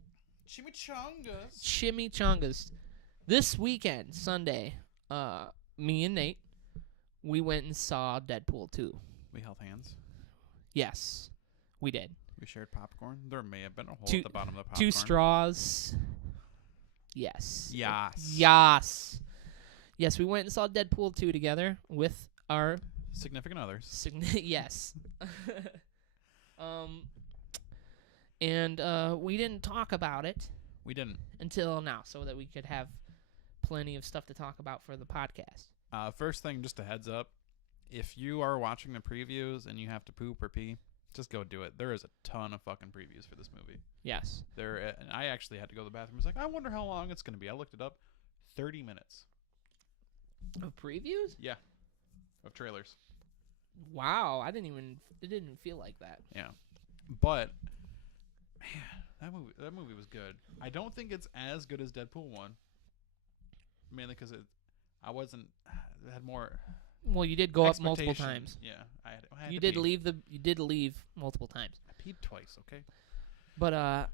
Chimichangas. Chimichangas. This weekend, Sunday, me and Nate, we went and saw Deadpool 2. We held hands. Yes, we did. We shared popcorn. There may have been a hole Two- at the bottom of the popcorn. 2 straws. Yes. Yes. Yes, we went and saw Deadpool 2 together with our Significant others. yes. And we didn't talk about it We didn't. until now, so that we could have plenty of stuff to talk about for the podcast. First thing, just a heads up. If you are watching the previews and you have to poop or pee, just go do it. There is a ton of fucking previews for this movie. Yes. And I actually had to go to the bathroom. I was like, I wonder how long it's going to be. I looked it up. 30 minutes. Of previews? Yeah. Of trailers. Wow, it didn't feel like that. Yeah. But, man, that movie was good. I don't think it's as good as Deadpool 1. Mainly because it had more. Well, you did go up multiple expectations. times. Yeah, I had You to did pee. leave multiple times. I peed twice. Okay. But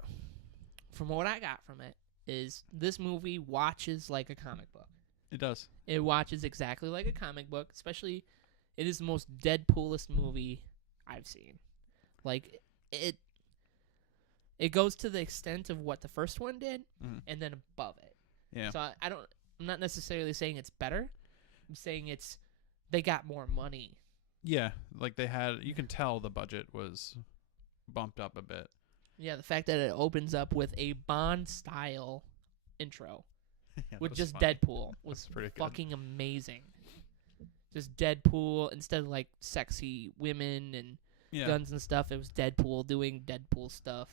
from what I got from it is this movie watches like a comic book. It does. It watches exactly like a comic book. Especially, it is the most Deadpoolist movie I've seen. Like it goes to the extent of what the first one did, and then above it. Yeah. So I'm not necessarily saying it's better. I'm saying they got more money. Yeah, like you can tell the budget was bumped up a bit. Yeah, the fact that it opens up with a Bond-style intro Yeah, that with was just funny. Deadpool was pretty good. fucking amazing. Just Deadpool instead of like sexy women and Yeah, guns and stuff. It was Deadpool doing Deadpool stuff,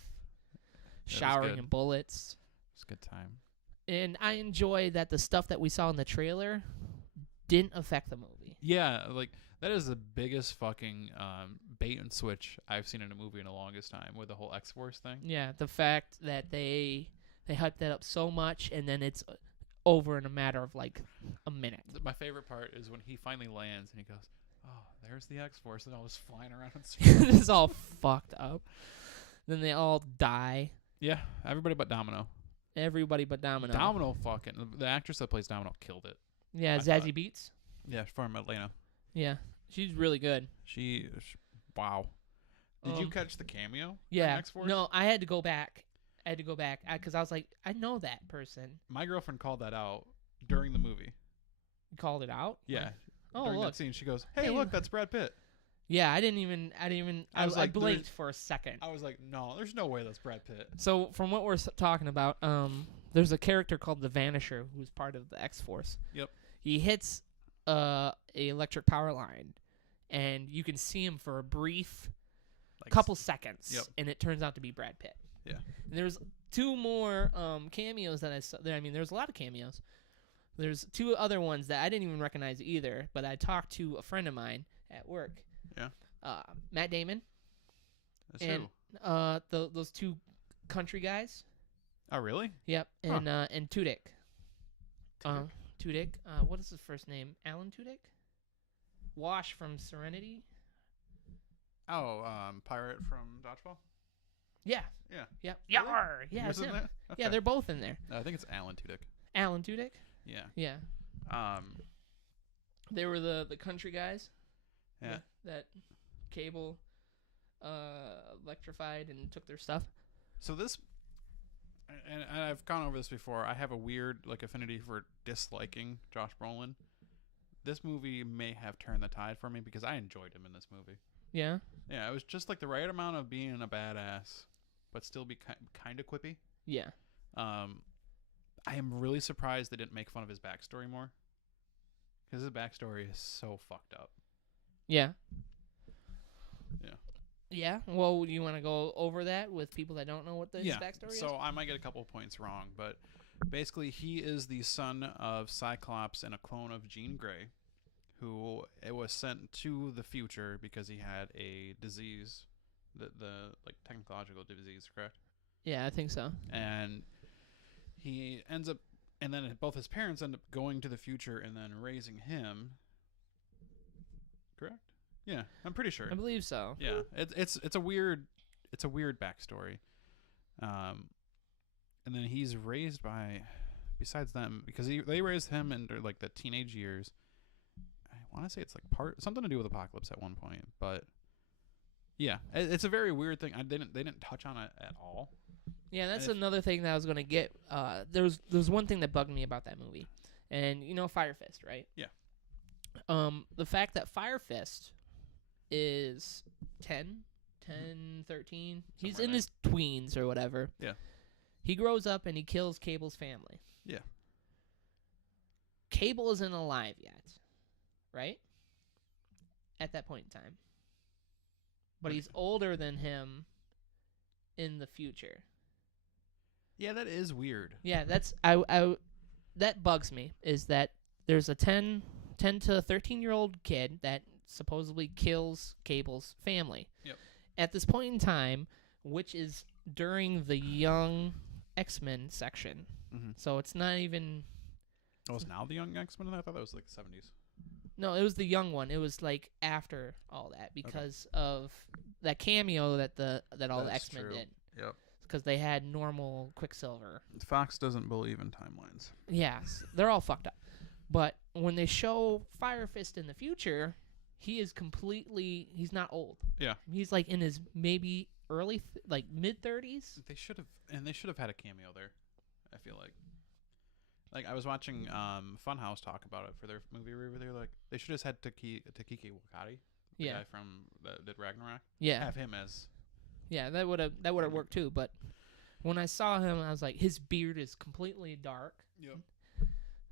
was showering good. in bullets. it's a good time. And I enjoy that the stuff that we saw in the trailer didn't affect the movie. Yeah, like that is the biggest fucking bait and switch I've seen in a movie in the longest time with the whole X-Force thing. Yeah, the fact that they hyped that up so much and then it's over in a matter of like a minute. My favorite part is when he finally lands and he goes, "Oh, there's the X-Force," and all this flying around in space. It's all fucked up. Then they all die. Yeah, everybody but Domino. Everybody but Domino. Domino fucking the actress that plays Domino killed it. Yeah, I Zazie thought. Beetz. Yeah, from Atlanta. Yeah, she's really good. Wow. Did you Um, catch the cameo? Yeah. in X-Force? No, I had to go back. Because I was like, I know that person. My girlfriend called that out during the movie. You called it out. Yeah. Oh, during look. that scene, she goes, "Hey, Hey. look, that's Brad Pitt." Yeah, I didn't even. I was like, blinked for a second. I was like, "No, there's no way that's Brad Pitt." So from what we're talking about, there's a character called the Vanisher who's part of the X-Force. Yep. He hits a electric power line, and you can see him for a brief Like, couple seconds, Yep. and it turns out to be Brad Pitt. Yeah. And there's 2 more cameos that I saw. I mean, there's a lot of cameos. There's 2 other ones that I didn't even recognize either, but I talked to a friend of mine at work. Yeah. Matt Damon. That's and who? those 2 country guys. Oh, really? Yep. Huh. And Tudyk. Tudyk? Tudyk. What is his first name? Alan Tudyk? Wash from Serenity? Oh, pirate from Dodgeball. Yeah. Yeah. Yep. Really? Yar. He Yeah, was it's in him. there? Yeah, Okay. they're both in there. I think it's Alan Tudyk. Alan Tudyk? Yeah. Yeah. They were the country guys. Yeah. That Cable electrified and took their stuff. So this, and I've gone over this before. I have a weird affinity for disliking Josh Brolin. This movie may have turned the tide for me because I enjoyed him in this movie. Yeah. Yeah, it was just like the right amount of being a badass, but still be kind of quippy. Yeah. I am really surprised they didn't make fun of his backstory more, because his backstory is so fucked up. Yeah. Yeah. Yeah. Well, you want to go over that with people that don't know what his backstory is? So I might get a couple of points wrong, but basically he is the son of Cyclops and a clone of Jean Grey, who it was sent to the future because he had a disease, the technological disease, correct? Yeah, I think so. And he ends up, and then both his parents end up going to the future and then raising him. Correct? Yeah, I'm pretty sure. I believe so. Yeah, it's a weird backstory. And then he's raised by, besides them, because they raised him in like the teenage years. I want to say it's like something to do with Apocalypse at one point, but yeah, it's a very weird thing. They didn't touch on it at all. Yeah, that's another thing that I was gonna get. There's one thing that bugged me about that movie, and you know Fire Fist, right? Yeah. The fact that Fire Fist is 10, 13, he's Somewhere in there. his tweens or whatever. Yeah. He grows up and he kills Cable's family. Yeah. Cable isn't alive yet, right? At that point in time. But he's older than him in the future. Yeah, that is weird. Yeah, that's that bugs me, is that there's a 10 to 13-year-old kid that supposedly kills Cable's family. Yep. At this point in time, which is during the young X-Men section. Mm-hmm. So it's not even... Oh, it's now the Young X-Men? I thought that was like the 70s. No, it was the young one. It was like after all that because of that cameo that all the That's X-Men true. did. Yep. Because they had normal Quicksilver. Fox doesn't believe in timelines. Yes, they're all fucked up. But when they show Fire Fist in the future, he is he's not old. Yeah. He's like in his maybe early, mid-30s. They should have had a cameo there, I feel like. Like, I was watching Funhouse talk about it for their movie review. They're like, they should have had Taiki Wakati, the guy from that did Ragnarok. Yeah. Have him as... Yeah, that would have worked too, but When I saw him, I was like, his beard is completely dark. Yep.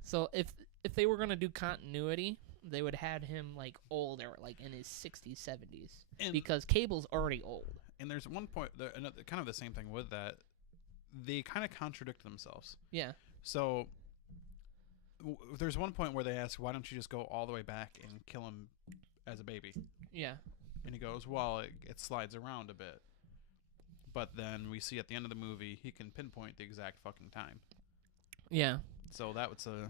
So if they were gonna do continuity, they would have had him like older, like in his 60s, 70s, because Cable's already old. And there's one point, kind of the same thing with that. They kind of contradict themselves. Yeah. So there's one point where they ask, "Why don't you just go all the way back and kill him as a baby?" Yeah. And he goes, "Well, it slides around a bit." But then we see at the end of the movie, he can pinpoint the exact fucking time. Yeah. So that was a...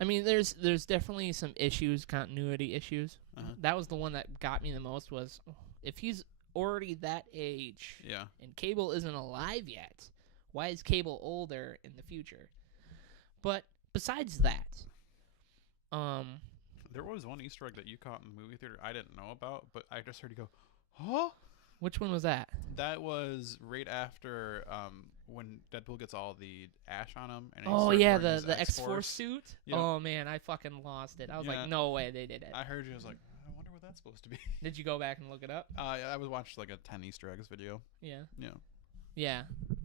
I mean, there's definitely some issues, continuity issues. Uh-huh. That was the one that got me the most, was if he's already that age and Cable isn't alive yet, why is Cable older in the future? But besides that, there was one Easter egg that you caught in the movie theater I didn't know about, but I just heard you go, "Huh?" Which one was that? That was right after when Deadpool gets all the ash on him. And the X-Force suit. Yeah. Oh man, I fucking lost it. I was like, no way they did it. I heard you. I was like, I wonder what that's supposed to be. Did you go back and look it up? I was watching like a 10 Easter eggs video. Yeah. Yeah. Yeah.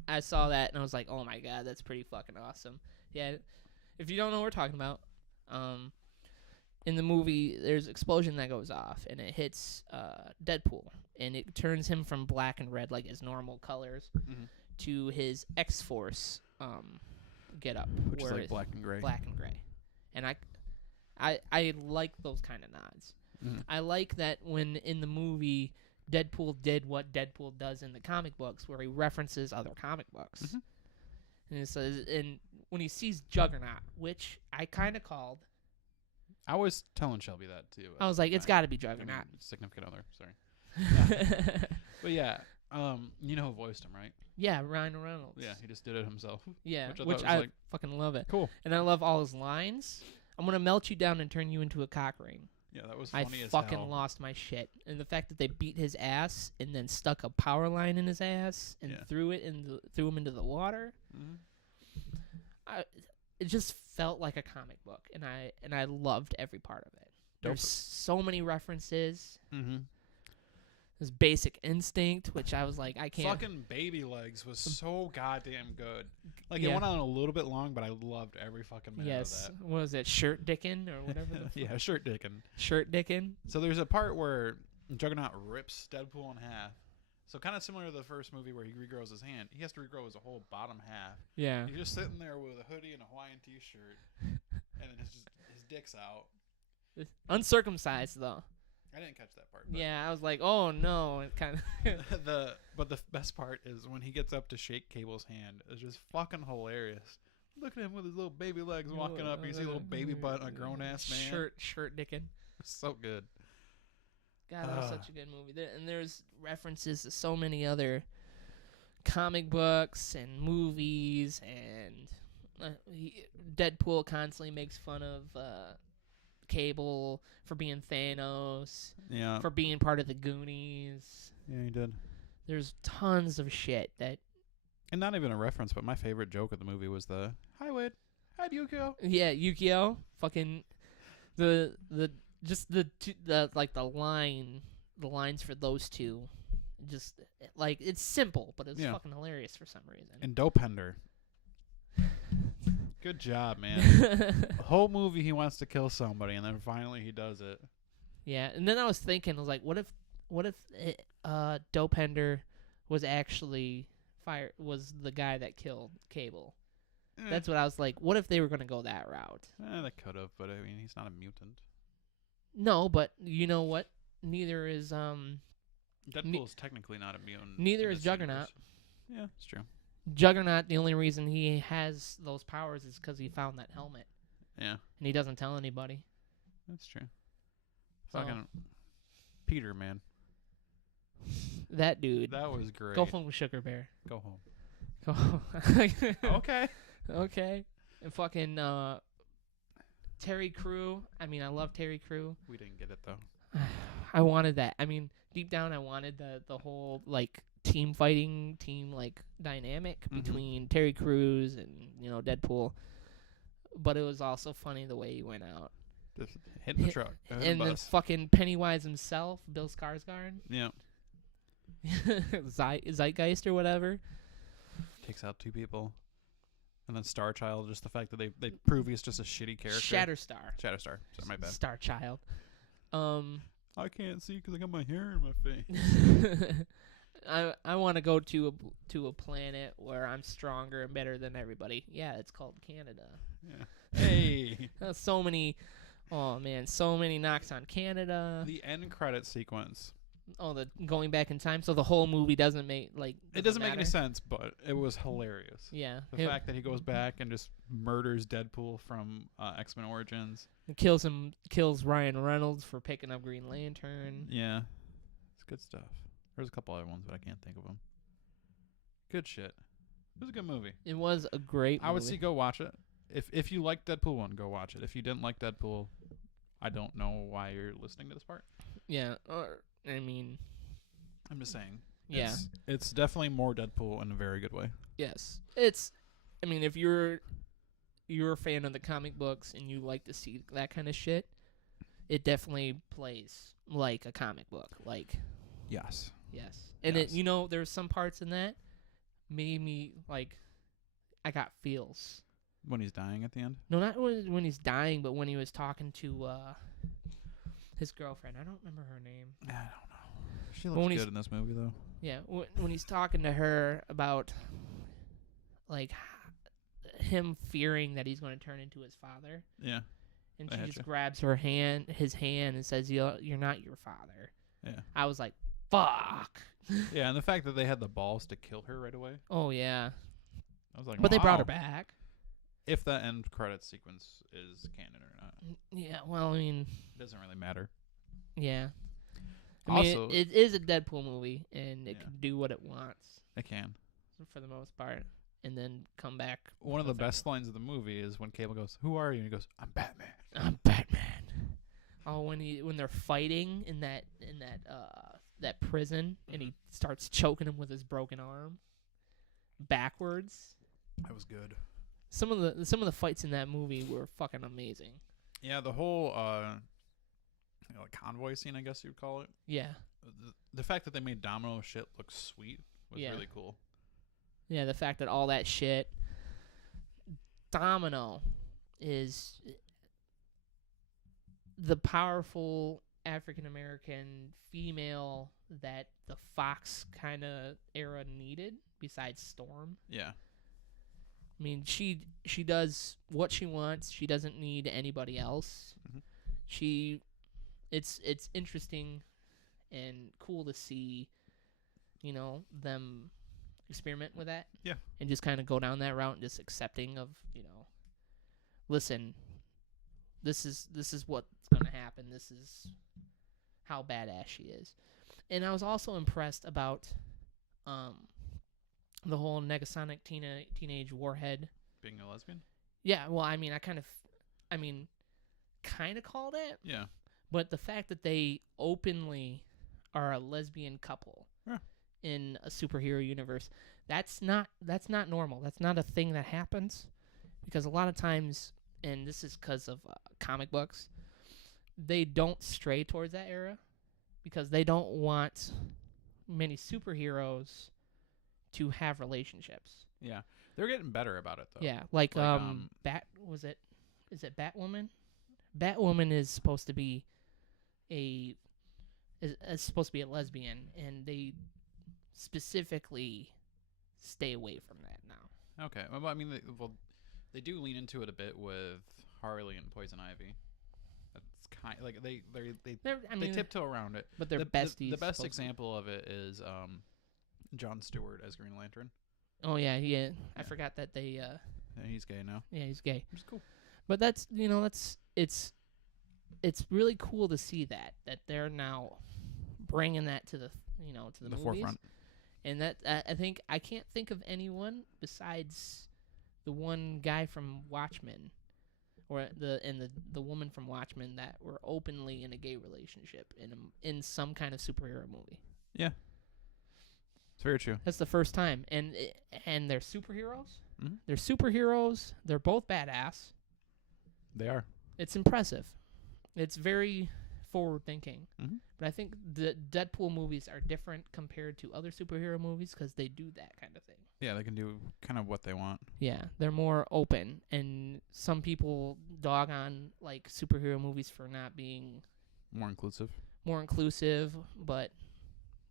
I saw that and I was like, oh my god, that's pretty fucking awesome. Yeah. If you don't know what we're talking about, in the movie, there's an explosion that goes off, and it hits Deadpool, and it turns him from black and red, like his normal colors, to his X-Force get up, which is like black and gray. Black and gray, and I like those kind of nods. Mm-hmm. I like that when in the movie Deadpool did what Deadpool does in the comic books, where he references other comic books, and it says, and when he sees Juggernaut, which I kind of called. I was telling Shelby that too. I was like, it's got to be Juggernaut. Significant other, sorry. Yeah. But yeah, you know who voiced him, right? Yeah, Ryan Reynolds. Yeah, he just did it himself. Yeah, which I fucking love it. Cool. And I love all his lines. I'm going to melt you down and turn you into a cock ring. Yeah, that was funny as I fucking hell. lost my shit. And the fact that they beat his ass and then stuck a power line in his ass and threw him into the water. Mm-hmm. It just felt like a comic book, and I loved every part of it. There's so many references. Mm-hmm. There's Basic Instinct, which I was like, I can't. Fucking Baby Legs was so goddamn good. Like, it went on a little bit long, but I loved every fucking minute of that. What was it, Shirt Dickin' or whatever? Yeah, Shirt Dickin'. Shirt Dickin'. So there's a part where Juggernaut rips Deadpool in half. So kind of similar to the first movie where he regrows his hand. He has to regrow his whole bottom half. Yeah. He's just sitting there with a hoodie and a Hawaiian t-shirt, and then his dick's out. Uncircumcised though. I didn't catch that part. Yeah, I was like, oh no, it kind of. But the best part is when he gets up to shake Cable's hand. It's just fucking hilarious. Look at him with his little baby legs walking up. You see a little baby butt on a grown ass man. Shirt dickin'. So good. God, that was such a good movie. And there's references to so many other comic books and movies, and Deadpool constantly makes fun of Cable for being Thanos, for being part of the Goonies. Yeah, he did. There's tons of shit that... And not even a reference, but my favorite joke of the movie was the, "Hi, Wade. Hi, Yukio." Yeah, Yukio. Fucking... The lines for those two, just like, it's simple, but it's fucking hilarious for some reason. And Dopender. Good job, man. The whole movie he wants to kill somebody, and then finally he does it. Yeah, and then I was thinking, I was like, what if Dopender was actually was the guy that killed Cable? That's what I was like. What if they were going to go that route? They could have, but I mean, he's not a mutant. No, but you know what? Neither is Deadpool's technically not immune. Neither is Juggernaut. Yeah, it's true. Juggernaut, the only reason he has those powers is because he found that helmet. Yeah. And he doesn't tell anybody. That's true. Fucking Peter, man. That dude. That was great. Go home with Sugar Bear. Go home. Go home. Okay. Okay. And fucking Terry Crew. I mean, I love Terry Crew. We didn't get it, though. I wanted that. I mean, deep down, I wanted the whole, like, team fighting, dynamic between Terry Crews and, Deadpool. But it was also funny the way he went out. Just hitting the truck. And then fucking Pennywise himself, Bill Skarsgård. Yeah. Zeitgeist or whatever. takes out 2 people. And then Star Child, just the fact that they prove he's just a shitty character. Shatterstar. Shatterstar. Sorry, my bad. Star Child. I can't see because I got my hair in my face. I want to go to a planet where I'm stronger and better than everybody. Yeah, it's called Canada. Yeah. Hey. So many knocks on Canada. The end credit sequence. Oh, the going back in time. So the whole movie doesn't make it doesn't make any sense, but it was hilarious. Yeah. The fact that he goes back and just murders Deadpool from X-Men Origins. Kills Ryan Reynolds for picking up Green Lantern. Yeah. It's good stuff. There's a couple other ones, but I can't think of them. Good shit. It was a good movie. It was a great movie. I would say go watch it. If you like Deadpool 1, go watch it. If you didn't like Deadpool, I don't know why you're listening to this part. Yeah. I mean, I'm just saying. Yeah. It's definitely more Deadpool in a very good way. Yes. I mean, if you're a fan of the comic books and you like to see that kind of shit, it definitely plays like a comic book. Like, yes. And yes. There's some parts in that made me like I got feels. When he's dying at the end? No, not when he's dying, but when he was talking to his girlfriend. I don't remember her name. I don't know. She looks good in this movie, though. Yeah, when he's talking to her about, like, him fearing that he's going to turn into his father. Yeah. And she just grabs his hand, and says, "You're not your father." Yeah. I was like, fuck. Yeah, and the fact that they had the balls to kill her right away. Oh, yeah. I was like, but they brought her back. If the end credits sequence is canon or not. Yeah, well, I mean, it doesn't really matter. Yeah. I mean, it is a Deadpool movie, and it can do what it wants. It can. For the most part. And then come back. One of the best lines of the movie is when Cable goes, "Who are you?" And he goes, "I'm Batman." I'm Batman. Oh, when they're fighting in that prison, and he starts choking him with his broken arm backwards. That was good. Some of the fights in that movie were fucking amazing. Yeah, the whole convoy scene, I guess you'd call it. Yeah. The fact that they made Domino shit look sweet was really cool. Yeah, the fact that all that shit. Domino is the powerful African American female that the Fox kind of era needed, besides Storm. Yeah. I mean, she does what she wants. She doesn't need anybody else. Mm-hmm. It's interesting and cool to see, them experiment with that. Yeah. And just kind of go down that route and just accepting of, listen, this is what's going to happen. This is how badass she is. And I was also impressed about the whole Negasonic teenage warhead. Being a lesbian? Yeah, well, I mean, I kind of called it. Yeah. But the fact that they openly are a lesbian couple in a superhero universe, that's not normal. That's not a thing that happens. Because a lot of times, and this is because of comic books, they don't stray towards that era because they don't want many superheroes to have relationships. Yeah. They're getting better about it, though. Yeah, like is it Batwoman? Batwoman is supposed to be is supposed to be a lesbian, and they specifically stay away from that now. Okay. Well, I mean, they do lean into it a bit with Harley and Poison Ivy. That's kind like they tiptoe around it. But they're besties. The best example of it is Jon Stewart as Green Lantern. Oh yeah. I forgot that they. Yeah, he's gay now. Yeah, he's gay. Which is cool. But that's it's really cool to see that they're now bringing that to the movies. Forefront. And that I can't think of anyone besides the one guy from Watchmen, or the woman from Watchmen that were openly in a gay relationship in some kind of superhero movie. Yeah. It's very true. That's the first time, and they're superheroes. Mm-hmm. They're superheroes. They're both badass. They are. It's impressive. It's very forward thinking. Mhm. But I think the Deadpool movies are different compared to other superhero movies because they do that kind of thing. Yeah, they can do kind of what they want. Yeah, they're more open, and some people dog on like superhero movies for not being More inclusive. more inclusive, but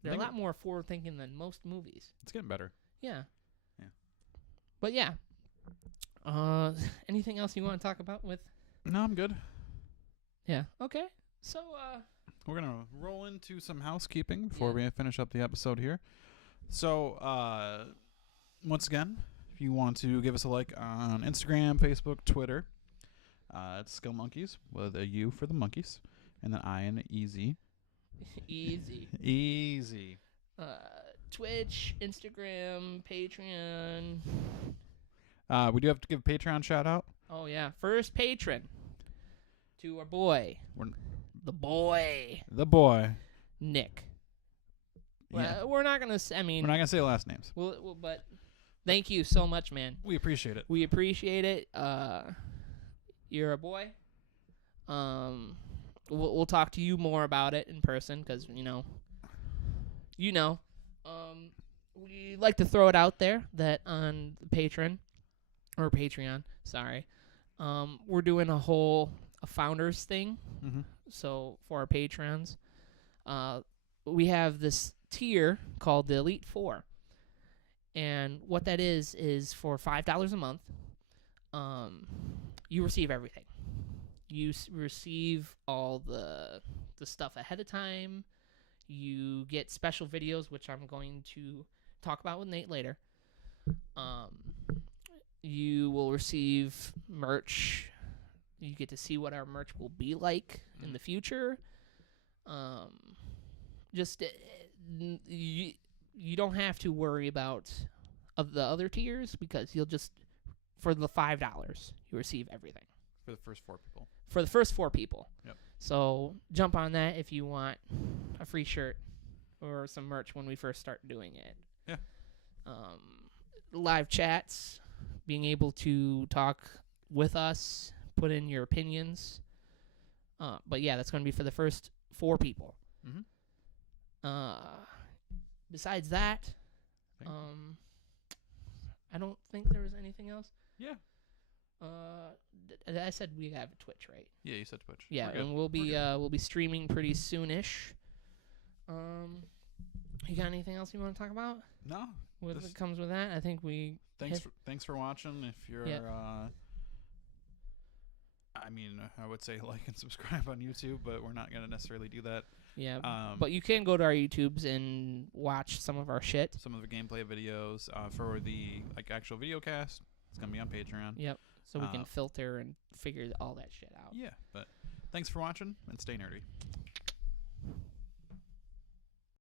they're a think lot more forward thinking than most movies. It's getting better. Yeah. Yeah. But yeah. Anything else you want to talk about with? No, I'm good. Yeah. Okay. So We're going to roll into some housekeeping before Yeah. we finish up the episode here. So, once again, if you want to give us a like on Instagram, Facebook, Twitter, it's Skill Monkeys with a U for the monkeys and an I and an easy. easy. Easy. Twitch, Instagram, Patreon. We do have to give a Patreon shout out. Oh yeah, first patron to our boy, the boy Nick. Yeah. Well, we're not gonna. I mean, We're not going to say last names. but thank you so much, man. We appreciate it. We appreciate it. You're a boy. We'll talk to you more about it in person because we like to throw it out there that on Patreon, sorry, we're doing a founders thing. Mm-hmm. So for our patrons, we have this tier called the Elite Four, and what that is for $5 a month, you receive everything. You receive all the stuff ahead of time. You get special videos, which I'm going to talk about with Nate later. You will receive merch. You get to see what our merch will be like in the future. You don't have to worry about of the other tiers because you'll just, for the $5, you receive everything. For the first 4 people. For the first 4 people. Yep. So jump on that if you want a free shirt or some merch when we first start doing it. Yeah. Live chats, being able to talk with us, put in your opinions. But yeah, that's going to be for the first 4 people. Mm-hmm. Besides that, I don't think there was anything else. Yeah. I said we have a Twitch, right? Yeah, you said Twitch. Yeah, and we'll be streaming pretty soonish. You got anything else you want to talk about? No. What comes with that? I think we. Thanks for watching. If you're, I would say like and subscribe on YouTube, but we're not gonna necessarily do that. Yeah, but you can go to our YouTubes and watch some of our shit. Some of the gameplay videos for the actual video cast. It's gonna be on Patreon. Yep. So we can filter and figure all that shit out. Yeah, but thanks for watching and stay nerdy.